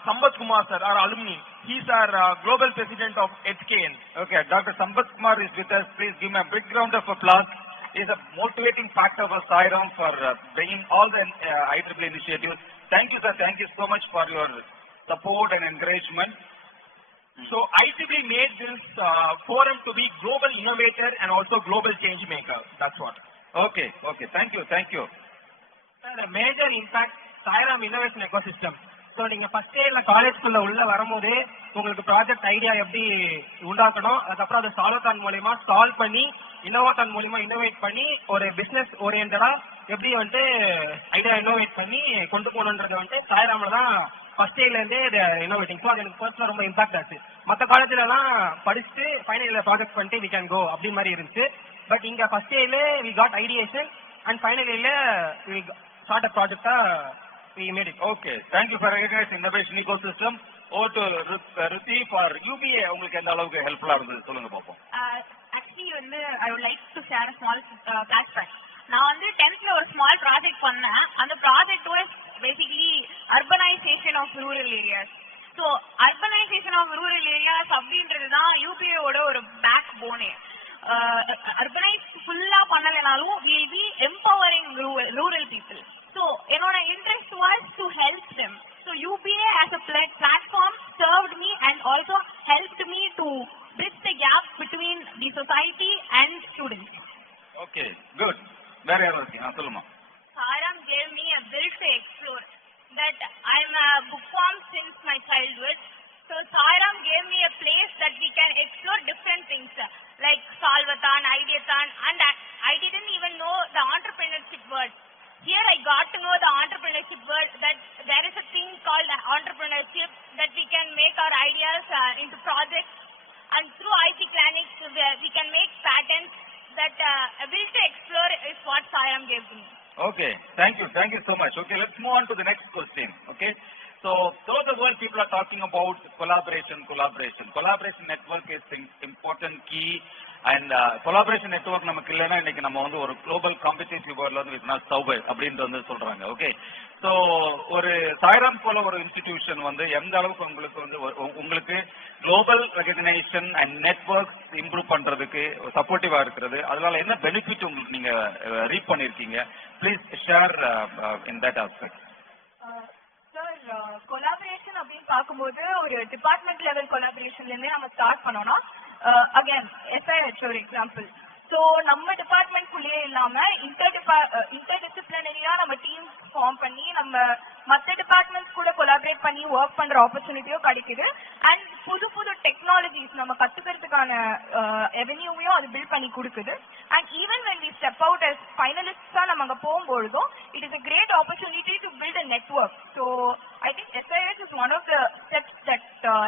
Sambat Kumar sir, our alumni. He's our global president of HKN. Okay, Dr. Sambat Kumar is with us. Please give him a big round of applause. He is a motivating factor for Sairam for bringing all the IEEE initiatives. Thank you, sir. Thank you so much for your support and encouragement. So IEEE made this forum to be global innovator and also global change maker. That's what. Okay. Thank you. The major impact Sairam innovation ecosystem. So நீங்க first இயர்ல காலேஜ்குள்ள உள்ள வரும்போது உங்களுக்கு project idea எப்படி உண்டாக்கணும், அதுக்கப்புறம் அதை சாலோதான் மூலியமா solve பண்ணி இன்னோவாதான் மூலியமா இன்னோவேட் பண்ணி ஒரு பிசினஸ் ஓரியன்டா எப்படி வந்துட்டு ஐடியா இன்னோவேட் பண்ணி கொண்டு போகணுன்றது வந்துட்டு Sairamல தான் ஃபர்ஸ்ட் இயர்ல இருந்தே இன்னோவேட்டிங். ஸோ அது எனக்கு பர்சனலா ரொம்ப இம்பாக்ட் ஆச்சு. மற்ற காலேஜ்ல எல்லாம் படிச்சுட்டு ஃபைனல் இயர்ல ப்ராஜெக்ட் பண்ணிட்டு வி கேன் கோ அப்படி மாதிரி இருந்துச்சு. பட் இங்க ஃபர்ஸ்ட் இயர்ல we got ideation and final இயர்ல வி ஸ்டார்ட் அ ப்ராஜெக்டா we made it. Okay, thank you for recognizing innovation ecosystem. Over to Ruthi for UBA. உங்களுக்கு எந்த அளவுக்கு ஹெல்ப்ஃபுல்லா இருந்தது சொல்லுங்க பாப்போம். Actually வந்து I would like to share a small flashback. நான் வந்து 10th ல ஒரு small project பண்ணேன். அந்த project was basically urbanization of rural areas. So urbanization of rural areas அப்படின்றது தான் UBA ஓட ஒரு பேக் போனே. Urbanize ஃபுல்லா பண்ணலனாலும் we will be empowering rural people. So என்னோட interest was to help them. So UBA as a platform served me and also helped me to bridge the gap between the society and students. Okay, good. வேற யாரும் இருக்கீங்க? சொல்லுமா. Sairam gave me a will to explore. That I'm a bookworm since my childhood. So Sairam gave me a place that we can explore different things like Salvathan, Ideathan, and I didn't even know the entrepreneurship word. Here I got to know the entrepreneurship word, that there is a thing called entrepreneurship, that we can make our ideas into projects, and through IT Clinics we can make patents. That will to explore is what Sairam gave to me. Okay, thank you so much. Okay, let's move on to the next question. Okay, so throughout the world people are talking about collaboration network is important key. And collaboration network நமக்கு இல்லைன்னா இன்னைக்கு நம்ம வந்து ஒரு global competitive வேர்ல்ட்ல வந்து with not survive அப்படின்ட்டு வந்து சொல்றாங்க. ஓகே, ஸோ ஒரு Sairam போல ஒரு இன்ஸ்டிடியூஷன் வந்து எந்த அளவுக்கு உங்களுக்கு global recognition and network improve பண்றதுக்கு சப்போர்ட்டிவா இருக்கிறது, அதனால என்ன பெனிஃபிட் உங்களுக்கு நீங்க ரீட் பண்ணிருக்கீங்க, please share in that aspect. Sir collaboration அப்படின்னு பார்க்கும்போது ஒரு டிபார்ட்மெண்ட் லெவல் கொலாபரேஷன்லேருந்தே நம்ம ஸ்டார்ட் பண்ணோம்னா அகேன் SIH ஒரு எக்ஸாம்பிள். ஸோ நம்ம டிபார்ட்மெண்ட்குள்ளேயே இல்லாமல் இன்டர்டிசிப்ளினரியாக நம்ம டீம்ஸ் ஃபார்ம் பண்ணி நம்ம மற்ற டிபார்ட்மெண்ட்ஸ் கூட கொலாபரேட் பண்ணி ஒர்க் பண்ணுற ஆப்பர்ச்சுனிட்டியும் கிடைக்குது. அண்ட் புது புது டெக்னாலஜிஸ் நம்ம கற்றுக்கிறதுக்கான ரெவென்யூவையும் அது பில்ட் பண்ணி கொடுக்குது. And even when we step out as ஃபைனலிஸ்டாக நம்ம அங்கே போகும்பொழுதும் it is a great opportunity to build a network. So I think SIH is one of the steps that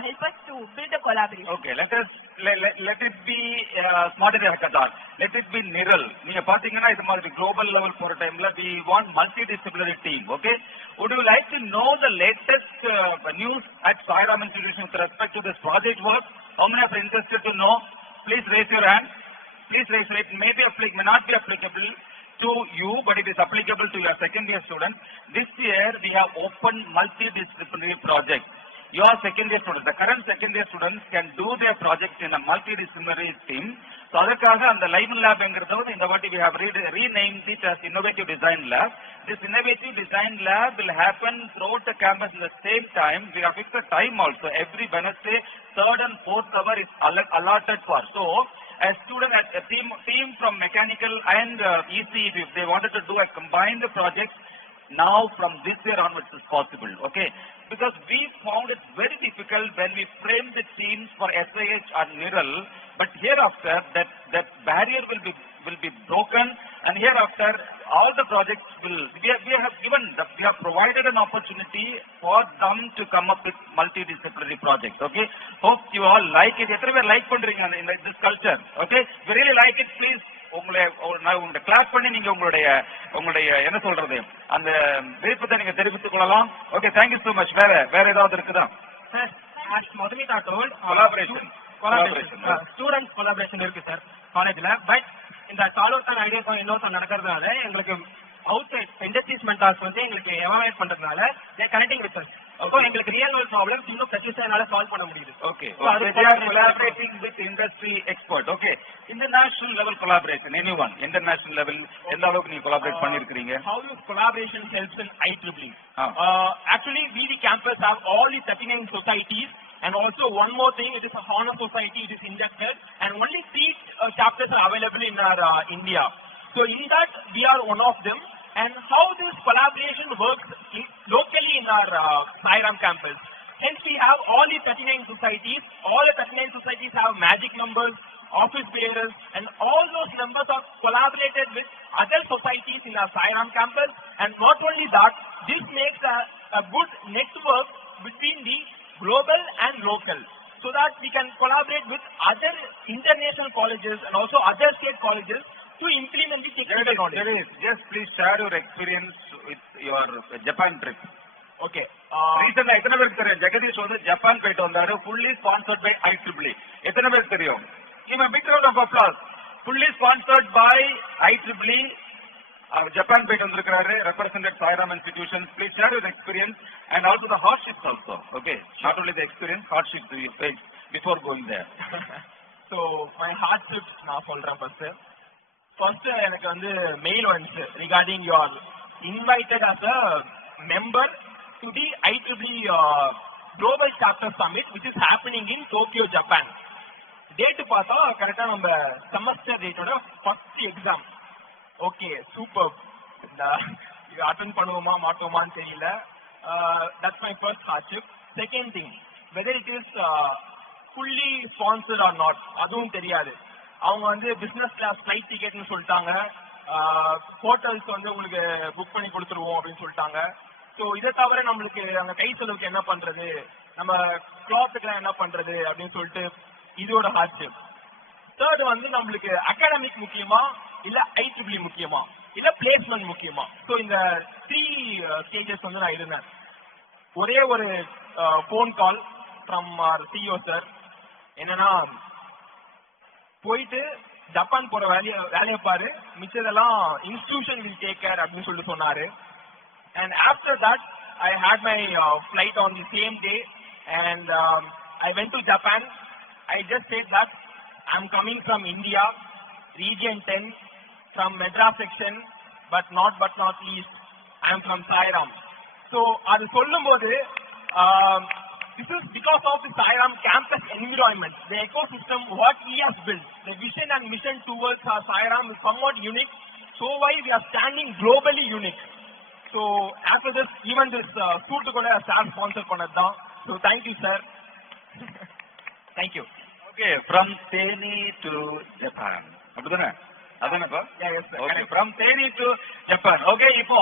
help us to build a collaboration. Okay, let it be smarter hackathon. Let it be Niral. நீங்க பாத்தீங்கன்னா இது மாதிரி global level போற டைம்ல we want multidisciplinary team. Okay, would you like to know the latest news at Sai Ram Institution with respect to this project work? How many are interested to know? Please raise your hand. Please raise it. May not be applicable to you, but it is applicable to your second year students. This year we have opened multidisciplinary project. Your second year students, the current second year students can do their projects in a multidisciplinary team. So adukkaga and the live lab engiradhu inda vaati we have renamed it as innovative design lab. This innovative design lab will happen throughout the campus in the same time. We have fixed the time also. Every Wednesday 3rd and 4th hour is allotted for. So a student, a team from mechanical and ECE, if they wanted to do a combined project, now from this year onwards is possible. Okay, because we found it very difficult when we framed the teams for SIH or Niral, but hereafter that barrier will be broken, and hereafter all the projects will we have provided an opportunity for them to come up with multidisciplinary projects. Okay, hope you all like it. எத்தனை பேர் like பண்றீங்க in this culture? Okay, we really like it. Please உங்களை class பண்ணி நீங்க உங்களுடைய என்ன சொல்றது அந்த விருப்பத்தை நீங்க தெரிவித்துக் கொள்ளலாம். Okay, thank you so much. வேற ஏதாவது இருக்குதா sir? as Madhumita told, collaboration student collaboration இருக்கு சார் காலேஜ்ல. பட் இந்த சால்வ் அண்ட் ஐடியாஸ் இன்னொரு நடக்கிறதுனால எங்களுக்கு அவுட் சைட் இண்டஸ்ட்ரீஸ் மென்டார்ஸ் வந்து எங்களுக்கு எவாலுவேட் பண்றதுனால they connecting with us. அப்போ எங்களுக்கு ரியல் வேர்ல்ட் ப்ராப்ளம்ஸ் இன்னும் பிரச்சனையால சால்வ் பண்ண முடியுது. Okay, they are collaborating with industry expert. Okay, international level collaboration, anyone international level எந்த அளவுக்கு நீங்க collaborate பண்ணிருக்கீங்க? How this collaboration helps in IEEE? Actually we the campus have all the 39 societies, and also one more thing, it is a honor society, it is inducted, and only 3 chapters are available in our India. So in that we are one of them. And how this collaboration works locally in our Sai Ram campus. Hence we have all the 39 societies. All the 39 societies have magic numbers, office bearers, and all those numbers are collaborated with other societies in our Sai Ram campus. And not only that, this makes a good network between the global and local, so that we can collaborate with other international colleges and also other state colleges to implement the technical knowledge. Just please share your experience with your Japan trip. Okay. Recently எத்தனை பேருக்கு தெரியும் ஜெகதீஷ் வந்து Japan போயிட்டு வந்தாரு, fully sponsored by IEEE. எத்தனை பேருக்கு தெரியும்? Give a big round of applause. Fully sponsored by IEEE. Japan போயிட்டு வந்திருக்காரு, represented Sai Ram institutions. Please share your experience and also the hardships also. Okay, not only the experience, hardships you faced before going there. So my hardships நான் சொல்றேன் first எனக்கு வந்து mail வந்துச்சு regarding you are invited as a member to the IEEE Global Chapter Summit which is happening in Tokyo, Japan. Date பார்த்தா கரெக்டா நம்ம semester டேட்டோட first exam. Okay, super. இது அட்டெண்ட் பண்ணுவோமா மாட்டோமான்னு தெரியல. That's my first hardship. Second thing, whether it is fully sponsored or not அதுவும் தெரியாது. அவங்க வந்து பிசினஸ் கிளாஸ் ஃபிளைட் டிக்கெட்னு சொல்லிட்டாங்க, ஹோட்டல்ஸ் வந்து உங்களுக்கு புக் பண்ணி கொடுத்துருவோம் அப்படின்னு சொல்லிட்டாங்க. ஸோ இதை தவிர நம்மளுக்கு அங்கே கை செலவுக்கு என்ன பண்றது, நம்ம கிளாத்துக்கெல்லாம் என்ன பண்றது அப்படின்னு சொல்லிட்டு இதோட ஹார்ட்ஷிப். தேர்ட் வந்து நம்மளுக்கு அகாடமிக் முக்கியமா இல்ல IEEE முக்கியமா இல்ல பிளேஸ்மெண்ட் முக்கியமா. ஸோ இந்த 3 ஸ்டேஜஸ் வந்து நான் இருந்தேன். ஒரே ஒரு phone call from CEO sir என்னன்னா, போயிட்டு ஜப்பான் போற வேலையை பாரு, மிச்சதெல்லாம் இன்ஸ்டிடியூஷன் வில் டேக் கேர் அப்படின்னு சொல்லிட்டு சொன்னாரு. And after that I had my flight on the same day and I went to Japan. I just said that I'm coming from India, region 10, from Madras section, but not least, I am from Sairam. So அது சொல்லும்போது this is because of the Sairam campus environment, the ecosystem what he has built, the vision and mission towards our Sairam is somewhat unique. So why we are standing globally unique. So after this, even this suit கூட star sponsor பண்ணதுதான். So thank you sir. Thank you. Okay, from Theni to Japan. அப்படிதானே? அதானேப்பா? Yes sir. Okay, from Theni to Japan. Okay, இப்போ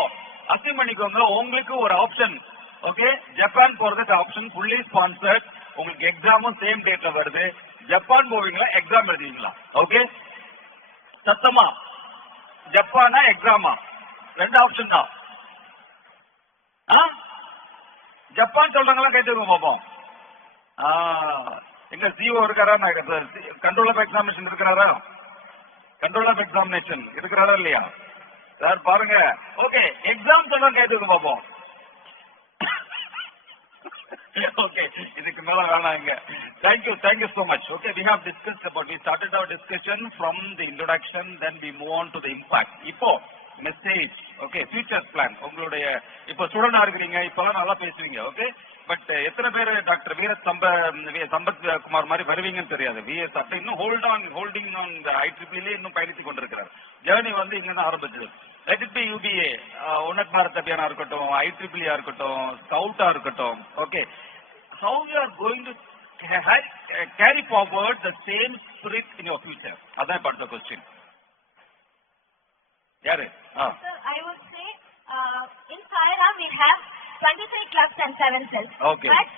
அசிம் பண்ணிக்கோங்க, உங்களுக்கு ஒரு option. Okay, Japan போறதுக்கு option fully sponsored. உங்களுக்கு எக்ஸாமும் same டேட்ல வருது. ஜப்பான் போவீங்களா, எக்ஸாம் எழுதுவீங்களா? ஓகே, சத்தமா ஜப்பானா எக்ஸாமா? ரெண்டு ஆப்ஷன் தான். ஜப்பான் சொல்றாங்களா, கேட்டுருங்க பாப்போம். எங்க சிஓ இருக்காரா? கண்ட்ரோல் ஆஃப் எக்ஸாமினேஷன் இருக்கிறாரா? கண்ட்ரோல் ஆஃப் எக்ஸாமினேஷன் இருக்கிறாரா இல்லையா? சார் பாருங்க. ஓகே, எக்ஸாம் சொல்றாங்க, கேட்டுருங்க பாப்போம். Okay, இதுக்கு மேல வேணாங்க. Thank you so much. Okay, we started our discussion from the introduction, then we move on to the impact. இப்போ மெசேஜ், ஓகே, ஃபியூச்சர் பிளான். உங்களுடைய இப்போ ஸ்டூடெண்டா இருக்கிறீங்க, இப்பெல்லாம் நல்லா பேசுவீங்க, ஓகே, பட் எத்தனை பேர் டாக்டர் சம்பத் குமார் மாதிரி வருவீங்கன்னு தெரியாது. இன்னும் ஹோல்டிங் ஆன் IEEE இன்னும் பயணித்துக் கொண்டிருக்கிறார். ஜேர்னி வந்து இங்க தான் ஆரம்பிச்சது. Let it be UBA, Unnat Bharat அபியானா இருக்கட்டும், IEEE இருக்கட்டும், ஸ்கவுட்டா இருக்கட்டும். Okay, how you are going to carry forward the same spirit in your future? அதான் part of the question. யாரு? Sir, I would say in Sairam we have 23 clubs and 7 cells. Okay. But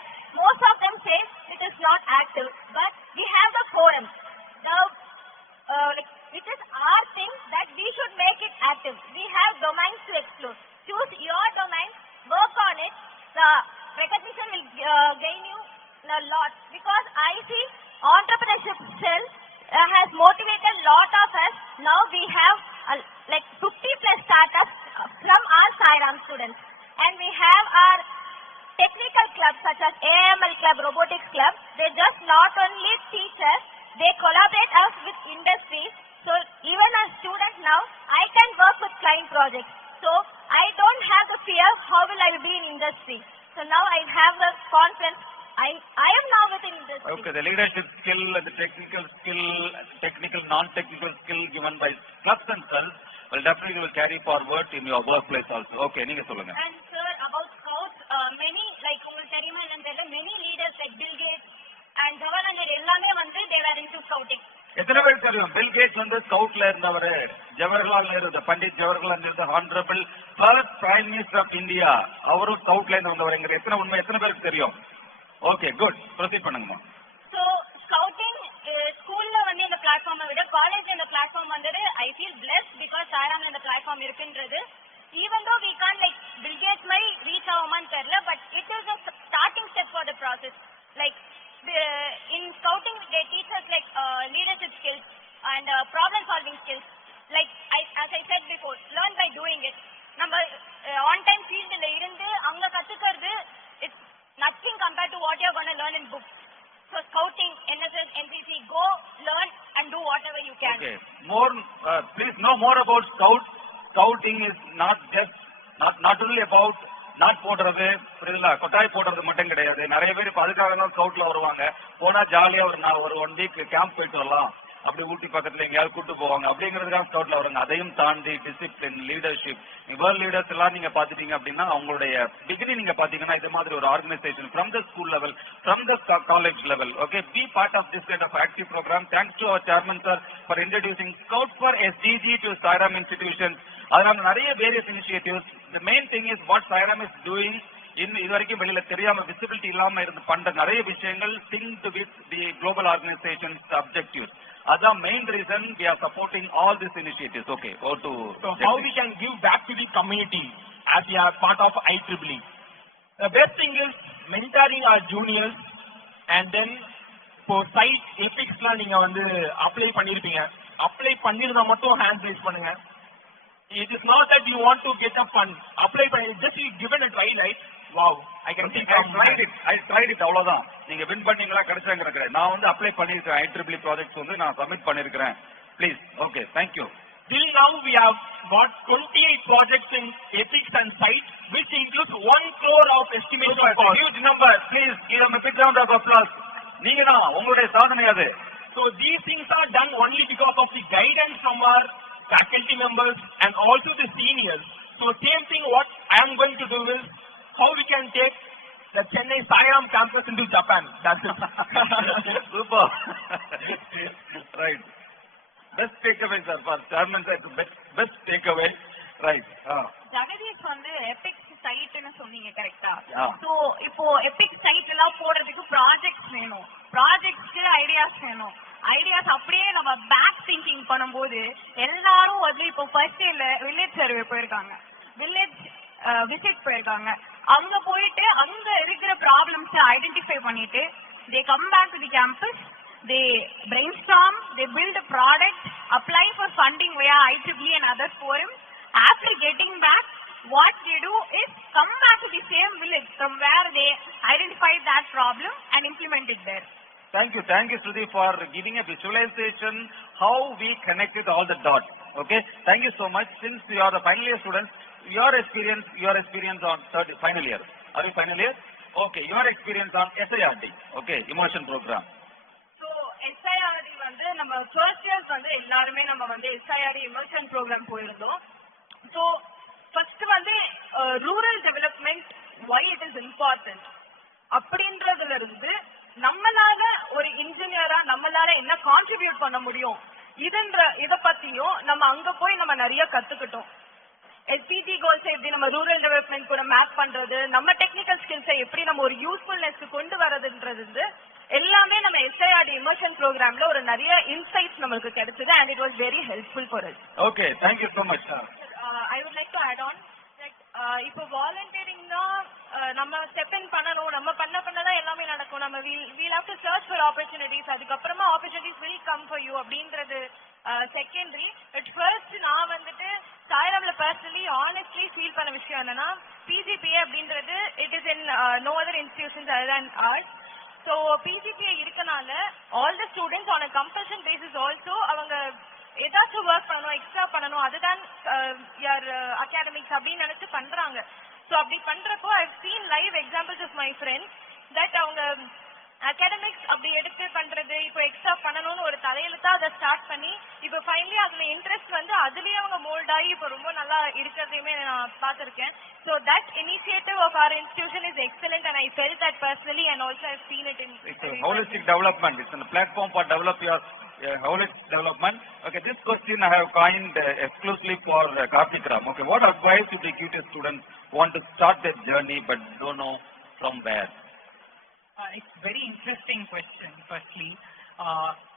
most of them say it is not active. But we have the forum. Now, it is our thing that we should make it active. We have domains to explore. Choose your domain, work on it. The recognition will gain you a lot. Because I see entrepreneurship cell has motivated a lot of us. Now we have like 50 plus startups from our Sairam students. And we have our technical clubs such as AML club, robotics club. They just not only teach us, they collaborate us with industries. So even as student now, I can work with client projects. So I don't have the fear, how will I be in industry? So now I have the confidence. I am now within industry. Okay, the leadership skill and the technical, non-technical skill given by clubs and cells will definitely carry forward in your workplace also. Okay, நீங்க சொல்லுங்க. And sir, about scouts, many like உங்களுக்கு தெரியுமா என்னன்னு many leaders like Bill Gates and Jawaharlal எல்லாமே வந்து they were into scouting. எத்தனை பேருக்கு தெரியும் பில் கேட்ஸ் வந்து ஸ்கவுட்ல இருந்தவர்? Jawaharlal Nehru, Pandit Jawaharlal Nehru, honourable first prime minister of India, அவரும் ஸ்கவுட்ல இருந்து வந்தவர். எத்தனை உண்மை, எத்தனை பேருக்கு தெரியும்? ஓகே, குட், ப்ரொசீட் பண்ணுங்கம்மா. So scouting ஸ்கூல்ல வந்து இந்த பிளாட்ஃபார்மை விட காலேஜ் இந்த பிளாட்ஃபார்ம் வந்து I feel blessed because Sairamல இந்த பிளாட்ஃபார்ம் இருக்குன்றது. Even though we can't like Bill Gates மாதிரி reach ஆகுமான்னு தெரியல, but it is a starting step for the process. Like in scouting they teach us like leadership skills and problem solving skills. Like as I said before, learn by doing it. நம்ம on time fieldல இருந்து அங்க கத்துக்கிறது it's nothing compared to what you are going to learn in books. So scouting, NSS, NCC, go learn and do whatever you can. Okay, please know more about Scouting is not only about not போடுறது, புரியுதுங்களா, கொட்டாய் போடுறது மட்டும் கிடையாது. நிறைய பேர் இப்போ அதுக்காக தான் ஸ்கவுட்ல வருவாங்க. போனா ஜாலியா ஒரு 1 வீக் கேம்ப் போயிட்டு வரலாம், அப்படி ஊட்டி பக்கத்துல எங்கேயாவது கூட்டு போவாங்க, அப்படிங்கிறதுக்காக ஸ்கவுட்ல வருங்க. அதையும் தாண்டி டிசிப்ளின், லீடர்ஷிப், வேர்ல்ட் லீடர்ஸ் எல்லாம் நீங்க பாத்துட்டீங்க அப்படின்னா அவங்களுடைய டிகிரி நீங்க பாத்தீங்கன்னா இது மாதிரி ஒரு organisation from the school level, from the college level. Okay, be part of this kind of active programme. Thanks to our chairman sir for introducing scout for SDG to Sairam institution. அதனால நிறைய various initiatives. The main thing is what Sairam is doing. இது வரைக்கும் வெளியில தெரியாம visibility இல்லாம இருந்து பண்ற நிறைய விஷயங்கள் synced with the global organization's objectives. That's main reason we are supporting all these initiatives. Okay, go to so how we can give back to the community as we are part of IEEE. The best thing is mentoring our juniors and then for site epics la neenga vandu apply pannirpinga. Apply pannirudha mattum hand raise பண்ணுங்க. It is not that you want to get a fund. Apply பண்ணி just you given a try, right? Wow, I can think I tried it அவ்வளவுதான். நீங்க win பண்ணீங்களா கிடைச்சாங்கற நான் வந்து apply பண்ணிருக்கேன். IEEE projects வந்து நான் சப்மிட் பண்ணிருக்கேன். Please. Okay, thank you. Till now we have got 28 projects in ethics and site, which includes 1 crore of estimation Super, cost. huge number. Please give them a big round of applause. நீங்க தான் உங்களுடைய சாதனை அது. So these things are done only because of the guidance from our faculty members and also the seniors. So same thing what I am going to do is how we can take the Chennai Sairam campus into Japan. That's it. Super. Right. Best takeaway, sir. For chairman, sir, best takeaway. Right. Jagadish வந்து Epic சைட்னு சொன்னீங்க கரெக்டா? Yeah. So இப்போ Epic side எல்லாம் போறதுக்கு projects வேணும், ப்ராஜெக்ட்ஸ்க்கு ideas வேணும். Ideas அப்படியே நம்ம பேக் திங்கிங் பண்ணும்போது எல்லாரும் வந்து இப்போ ஃபர்ஸ்ட் டேல வில்லேஜ் சர்வே போயிருக்காங்க, வில்லேஜ் விசிட் போயிருக்காங்க. அங்க போயிட்டு அங்க இருக்கிற ப்ராப்ளம்ஸ் ஐடென்டிஃபை பண்ணிட்டு they come back to the campus, they brainstorm, they build a product, apply for funding via IEEE and other forums. After getting back, what they do is come back to the same village from where they identified that problem and implement it there. Thank you, Shruti, for giving a visualization how we connected all the dots. Okay, thank you so much. Since you are the final year students, your experience on final year. Are you final year? Okay, your experience on SIRD. Okay, immersion program. So SIRD வந்து நம்ம first years வந்து எல்லாருமே நம்ம வந்து SIRD immersion program போயிருந்தோம். So first வந்து rural development, why it is important அப்படின்றதுல இருந்து நம்மளால ஒரு இன்ஜினியரா நம்மளால என்ன கான்ட்ரிபியூட் பண்ண முடியும் இத பத்தியும் நம்ம அங்க போய் நம்ம நிறைய கத்துக்கிட்டோம். எஸ்பிஜி கோல்ஸை எப்படி நம்ம ரூரல் டெவலப்மெண்ட் கூட மேப் பண்றது, நம்ம டெக்னிக்கல் ஸ்கில்ஸை எப்படி நம்ம ஒரு யூஸ்ஃபுல்னஸ் கொண்டு வரதுன்றது எல்லாமே நம்ம SIRD immersion programல ஒரு நிறைய இன்சைட்ஸ் நமக்கு கிடைச்சது and it was very helpful for us. Okay, thank you so much, sir. I would like to add on that இப்போ வாலண்டியரிங் தான் நம்ம ஸ்டெப் இன் பண்ணணும், நம்ம பண்ணதான் எல்லாமே நடக்கும். நம்ம we'll have to search for opportunities, அதுக்கப்புறமா opportunities will come for you அப்படின்றது செகண்டரி. at first நான் வந்துட்டு சாய்ராம்ல பர்சனலி ஆனஸ்ட்லி ஃபீல் பண்ண விஷயம் என்னன்னா PGPA அப்படின்றது it is in no other institutions other than ours. So PGPA இருக்கனால all the students on a compulsion basis also அவங்க ஏதாச்சும் ஒர்க் பண்ணணும், எக்ஸ்ட்ரா பண்ணணும், அதுதான் your academics அப்படின்னு நினைச்சு பண்றாங்க. ஸோ அப்படி பண்றப்போ I've seen live examples of my friends that அவங்க அகாடமிக்ஸ் அப்படி எடுத்து பண்றது, இப்போ எக்ஸ்ட்ரா பண்ணணும்னு ஒரு தலையில அதை ஸ்டார்ட் பண்ணி இப்போ ஃபைனலி அதுல இன்ட்ரெஸ்ட் வந்து அதுலயே அவங்க மோல்ட் ஆகி இப்போ ரொம்ப நல்லா இருக்கிறதையுமே நான் பார்த்திருக்கேன். So that initiative of our institution is excellent and I felt that personally and also I've seen it in It's a holistic development. It's a platform for develop your holistic development. Okay, this question I have coined exclusively for Karthik Ram. Okay, what advice would the QTS students want to start their journey but don't know from where? It's very interesting question. Firstly,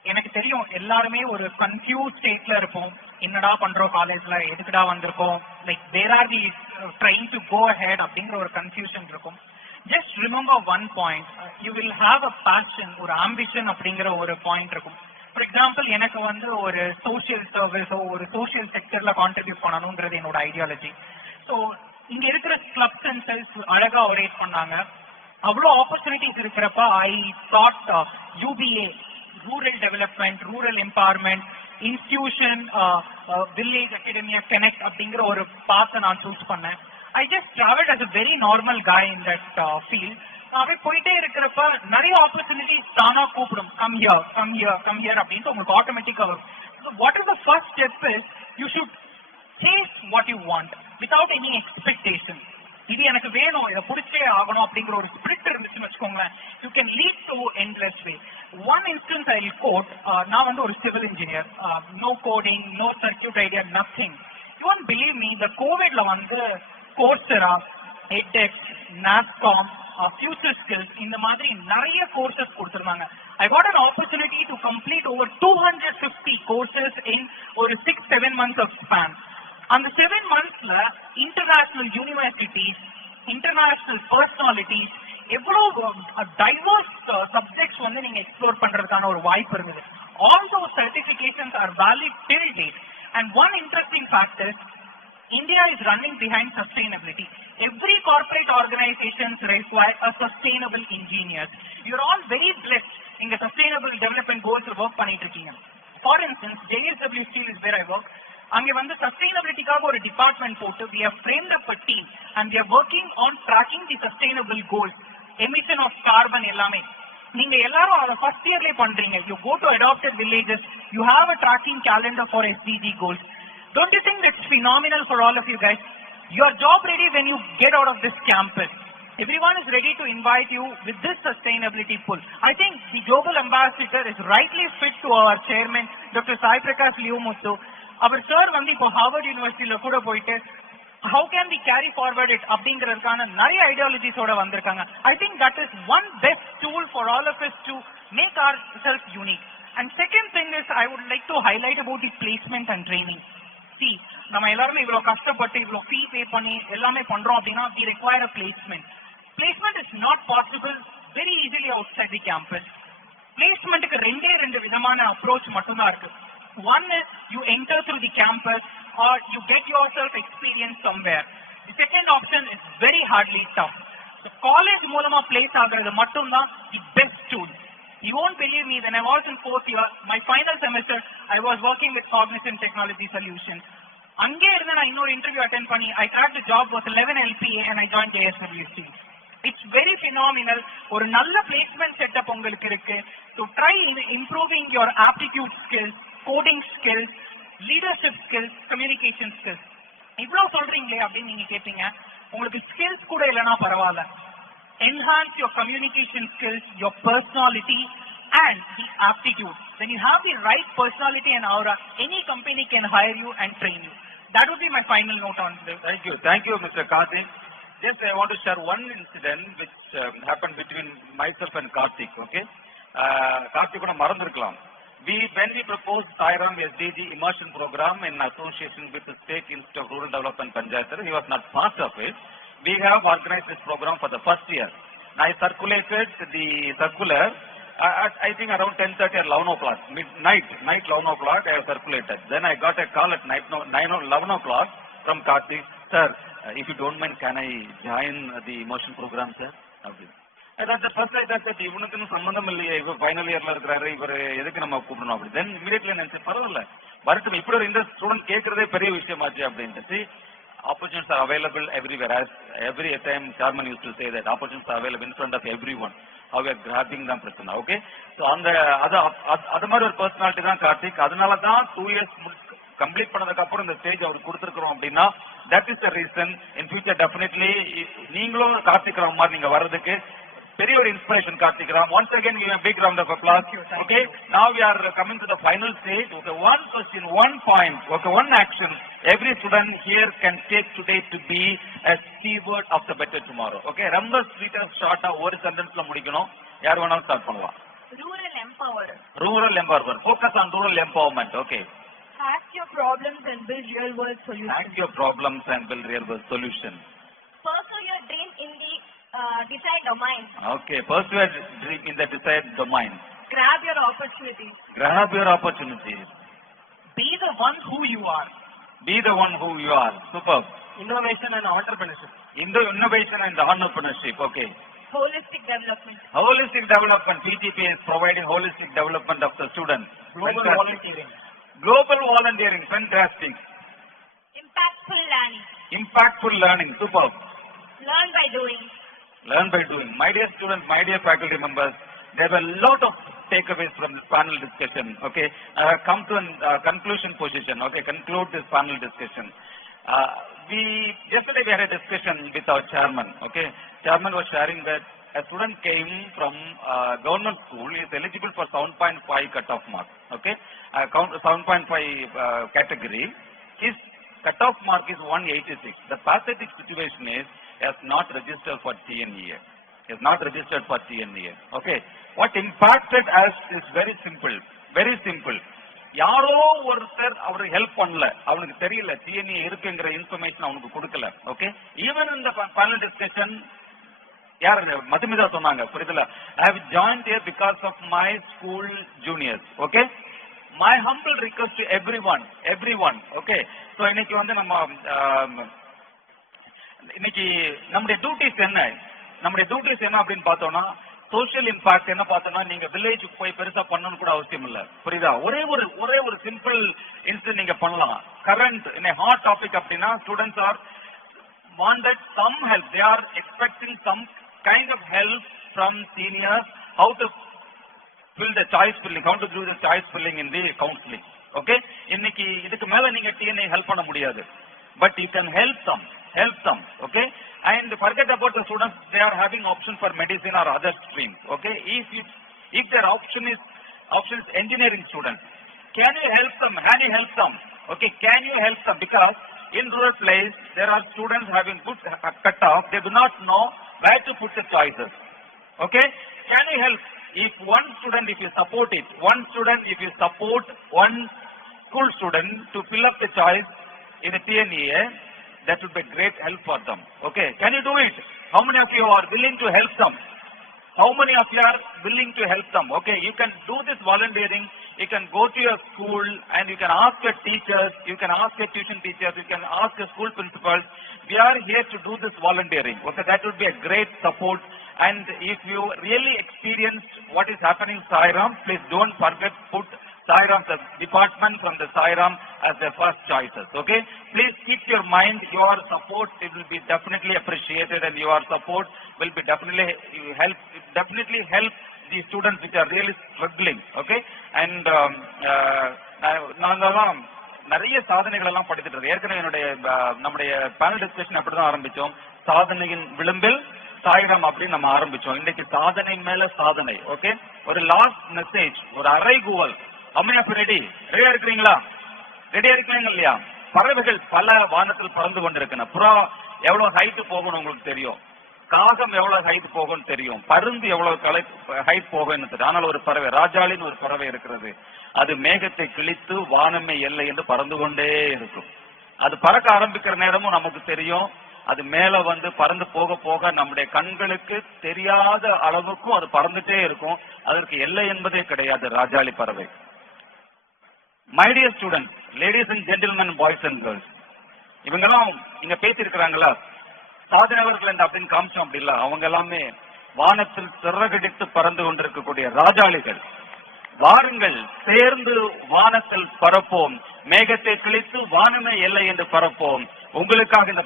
எனக்கு தெரியும் எல்லாருமே ஒரு confuse ஸ்டேட்ல இருப்போம். என்னடா பண்றோம் காலேஜ்ல, எதுக்குடா வந்திருக்கோம், like where are we trying to go ahead அப்படிங்கிற ஒரு கன்ஃபியூஷன் இருக்கும். Just remember one point, you will have a passion, ஒரு ஆம்பிஷன் அப்படிங்கிற ஒரு பாயிண்ட் இருக்கும். ஃபார் எக்ஸாம்பிள் எனக்கு வந்து ஒரு சோஷியல் சர்வீஸோ ஒரு சோஷியல் செக்டர்ல கான்ட்ரிபியூட் பண்ணணும்ன்றது என்னோட ஐடியாலஜி. ஸோ இங்க இருக்கிற கிளப்ஸ் அண்ட் செல்ஸ் அழகா ஒரேட் பண்ணாங்க. அவ்வளோ ஆப்பர்ச்சுனிட்டிஸ் இருக்கிறப்ப I thought UBA, rural development, rural empowerment institution, village academia connect அப்படிங்கிற ஒரு பாத்தை நான் சூஸ் பண்ணேன். I just travelled as a very normal guy in that field. அப்படியே போயிட்டே இருக்கிறப்ப நிறைய ஆப்பர்ச்சுனிட்டிஸ் தானா கூப்பிடும், கம் ஹியர் அப்படின்ட்டு உங்களுக்கு ஆட்டோமேட்டிக்கா வரும். What is the first step is you should chase what you want without any expectation. இது எனக்கு வேணும், இதை பிடிச்சே ஆகணும் அப்படிங்கிற ஒரு ஸ்பிரிட் இருந்துச்சுன்னு வச்சுக்கோங்களேன், you can lead to endless way. One instance I got, நான் வந்து ஒரு civil engineer, no coding, no circuit idea, nothing. You won't believe me, இந்த கோவிட்ல வந்து Coursera, edX, NASSCOM, future skills இந்த மாதிரி நிறைய கோர்சஸ் கொடுத்துருந்தாங்க. I got an opportunity to complete over 250 courses in ஒரு 6-7 months of span. அந்த 7 monthsல இன்டர்நேஷனல் யூனிவர்சிட்டிஸ், இன்டர்நேஷனல் பர்சனாலிட்டிஸ், எவ்வளவு டைவர்ஸ் சப்ஜெக்ட்ஸ் வந்து நீங்க எக்ஸ்ப்ளோர் பண்றதுக்கான ஒரு வாய்ப்பு இருந்தது. All those certifications are valid till date. And one interesting fact is India is running behind sustainability. Every corporate organizations require a sustainable engineers. You're all very blessed in the sustainable development goals work பண்ணிட்டு இருக்கீங்க. For instance, JSW Steel is where I work. அங்க வந்து சஸ்டைனபிலிட்டிக்காக ஒரு department போட்டு we have framed up a team and we are working on tracking the sustainable goals, emission of carbon எல்லாமே. நீங்க எல்லாரும் அத ஃபர்ஸ்ட் இயர்லயே பண்றீங்க. You go to adopted villages, you have a tracking calendar for SDG goals. Don't you think that's phenomenal for all of you guys? You are job ready when you get out of this campus. Everyone is ready to invite you with this sustainability pull. I think the global ambassador is rightly fit to our chairman, Dr. Sai Prakash Liumuthu. Our sir வந்து இப்போ Harvard யூனிவர்சிட்டியில கூட போயிட்டு how can we carry forward it அப்படிங்கறதுக்கான நிறைய ideologies ஓட வந்திருக்காங்க. I think that is one best tool for all of us to make ourselves unique. And second thing is I would like to highlight about the placement and training. See, நம்ம எல்லாரும் இவ்வளவு கஷ்டப்பட்டு இவ்வளவு fee pay பண்ணி எல்லாமே பண்றோம் அப்படின்னா we require a placement. Placement is not possible very easily outside the campus. Placementக்கு ரெண்டு விதமான அப்ரோச் மட்டும் தான் இருக்கு. One is you enter through the campus or you get yourself experience somewhere. The second option is very hardly tough. So college மூலமா place ஆகிறது மட்டும் தான் the best tool. You won't believe me, when I was in 4th year, my final semester, I was working with Cognizant Technology Solutions. அங்கே இருந்து நான் இன்னொரு interview attend பண்ணி I cracked the job with 11 LPA and I joined JSWC. It's very phenomenal. ஒரு நல்ல placement setup உங்களுக்கு இருக்கு. So try improving your aptitude skills, coding skills, leadership skills, communication skills. இவ்வளவு சொல்றீங்களே அப்படின்னு நீங்க கேட்பீங்க. உங்களுக்கு skills கூட இல்லைன்னா பரவாயில்ல. Enhance your communication skills, your personality and the aptitude. When you have the right personality and aura, any company can hire you and train you. That would be my final note on this. Thank you, Mr. Karthik. Just I want to share one incident which happened between myself and Karthik. Okay, Karthik கூட மறந்திருக்கலாம். When we proposed Sairam SDG immersion program in association with the State Institute of Rural Development Panchayat, he was not part of it. We have organized this program for the first year. I circulated the circular at I think around 10:30 or 11 o'clock, night 11 o'clock I have circulated. Then I got a call at night 11 o'clock from Karthik, sir, if you don't mind, can I join the immersion program, sir? That's the first time that இவனுக்கு சம்பந்தம் இல்லையே, இவர் final இயர்ல இருக்கிறாரு, இவர் எதுக்கு நம்ம கூப்பிடணும் அப்படி. தென் இமீடியட்லி நினைச்சு பரவாயில்ல வரட்டும், இப்படி ஒரு இந்த ஸ்டூடெண்ட் கேட்கறதே பெரிய விஷயமாச்சு அப்படின்ட்டு. Opportunities are available everywhere. As every time chairman used to say that opportunities are available in front of everyone. How we are grabbing them பிரச்சனை. Okay, so அந்த அது மாதிரி ஒரு பர்சனாலிட்டி தான் கார்த்திக். அதனால தான் 2 years கம்ப்ளீட் பண்ணதுக்கு அப்புறம் இந்த ஸ்டேஜ் அவருக்கு கொடுத்துருக்கோம் அப்படின்னா that is the reason. In future definitely நீங்களும் கார்த்திக் ராம் மாதிரி நீங்க வர்றதுக்கு பெரிய ஒரு inspiration Karthik Ram. Once again give a big round of applause. Okay, now we are coming to the final stage. Okay, one question, one point, okay, one action every student here can take today to be a steward of the better tomorrow. Okay, ரொம்ப ஸ்வீட்டா ஷார்ட்டா ஒரு சென்டென்ஸ்ல முடிக்கணும். யார் வேணாலும் start பண்ணலாம். Rural empower. Focus on rural empowerment. Okay. Ask your problems and build real world solutions. Ask your problems and build real world solutions. Pursue your dream in the desired domain. Okay, pursue your dream in the desired domain. Grab your opportunities. Grab your opportunities. Be the one who you are. Be the one who you are. Superb. Innovation and entrepreneurship. Innovation and entrepreneurship. Okay. Holistic development. Holistic development. PTP is providing holistic development of the students. Global volunteering. Global volunteering. Fantastic. Impactful learning. Impactful learning. Superb. Learn by doing. Learn by doing. My dear students, my dear faculty members, there were a lot of takeaways from this panel discussion. Okay, come to a conclusion position. Okay, conclude this panel discussion. Yesterday we had a discussion with our chairman. Okay, chairman was sharing that a student came from government school, is eligible for 7.5 cutoff mark. Okay, 7.5 category. His cutoff mark is 186. The pathetic situation is he has not registered for TNEA. He has not registered for TNEA. Okay, what impacted us is very simple. Very simple. யாரோ ஒருத்தர் அவருக்கு help பண்ணல, அவனுக்கு தெரியல DNA இருக்குங்கிற information அவனுக்கு கொடுக்கல. Okay, even இந்த பேனல் டிஸ்கஷன் யார் மதுமிதா சொன்னாங்க, புரியுதுல, I have joined here because of my school juniors. Okay, my humble request to everyone. Okay, so இன்னைக்கு வந்து நம்ம இன்னைக்கு நம்முடைய டியூட்டிஸ் என்ன அப்படின்னு பார்த்தோம்னா, சோஷியல் இம்பாக்ட் என்ன பார்த்தோம்னா நீங்க வில்லேஜுக்கு போய் பெருசா பண்ணணும்னு கூட அவசியம் இல்ல, புரியுதா? ஒரே ஒரு சிம்பிள் இன்சிடென்ட் நீங்க பண்ணலாம். Current in a hot topic அப்படின்னா students are wanted some help, they are expecting some kind of help from seniors, how to fill the choice filling, how to do the choice filling in the counseling. Okay, இன்னைக்கு இதுக்கு மேல நீங்க TNA help பண்ண முடியாது, but you can help them. Okay, and forget about the students, they are having option for medicine or other streams. Okay, if their option is engineering students, can you help them? Okay, can you help them? Because in rural place there are students having good cut off, they do not know where to put the choices. Okay, can you help? If one student, if you support it, one school student to fill up the choice in a TNEA, that would be great help for them. Okay, can you do it? How many of you are willing to help them? Okay, you can do this volunteering. You can go to your school and you can ask your teachers, you can ask your tuition teachers, you can ask your school principals. We are here to do this volunteering. Okay, that would be a great support. And if you really experienced what is happening in Sairam, please don't forget put Sairam, the department from the Sairam as the first choices. Okay, please keep your mind, your support, it will be definitely appreciated, and your support will be definitely help the students which are really struggling. Okay, and நாங்கெல்லாம் நிறைய சாதனைகள் எல்லாம் படித்துட்டு இருக்கோம். ஏற்கனவே நம்முடைய panel discussion அப்படிதான் ஆரம்பிச்சோம். சாதனையின் விளிம்பில் சாயிரம் அப்படின்னு நம்ம ஆரம்பிச்சோம். இன்னைக்கு சாதனை மேல சாதனை. ஓகே, ஒரு லாஸ்ட் மெசேஜ், ஒரு அறைகூவல். ரெடியா இருக்கிறீங்களா இல்லையா? பறவைகள் பல வானத்தில் பறந்து கொண்டிருக்கின்றன. புறா எவ்வளவு ஹைட் போகணும் உங்களுக்கு தெரியும், காகம் எவ்வளவு ஹைட் போகும் தெரியும், பருந்து எவ்வளவு ஹைட் போகும் தெரியும். ஆனால் ஒரு பறவை, ராஜாளின்னு ஒரு பறவை இருக்கிறது, அது மேகத்தை கிழித்து வானமே எல்லை என்று பறந்து கொண்டே இருக்கும். அது பறக்க ஆரம்பிக்கிற நேரமும் நமக்கு தெரியும், அது மேல வந்து பறந்து போக போக நம்முடைய கண்களுக்கு தெரியாத அளவுக்கும் அது பறந்துட்டே இருக்கும். அதற்கு எல்லை என்பதே கிடையாது ராஜாளி பறவை. My dear students, ladies and gentlemen, boys and girls, இவங்கெல்லாம் இங்க பேசியிருக்கிறாங்களா? சாதனைவர்கள் என்று அப்படின்னு காமிச்சோம் அப்படி இல்ல, அவங்க எல்லாமே வானத்தில் சிறகடித்து பறந்து கொண்டிருக்கக்கூடிய ராஜாளிகள். வாருங்கள், சேர்ந்து வானத்தில் பறப்போம், மேகத்தை கிழித்து வானமே எல்லை என்று பறப்போம். உங்களுக்காக இந்த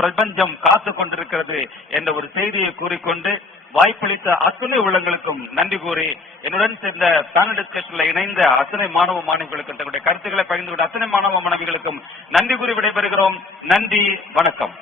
பிரபஞ்சம் காத்து கொண்டிருக்கிறது என்ற ஒரு செய்தியை கூறிக்கொண்டு வாய்ப்பளித்த அத்தனை உள்ளங்களுக்கும் நன்றி கூறி, என்னுடன் சேர்ந்த பேனல் டிஸ்கஷன்ல இணைந்த அத்தனை மாணவ மாணவிகளுக்கும் தங்களுடைய கருத்துக்களை பகிர்ந்து கொண்ட அத்தனை மாணவ மாணவிகளுக்கும் நன்றி கூறி விடைபெறுகிறோம். நன்றி, வணக்கம்.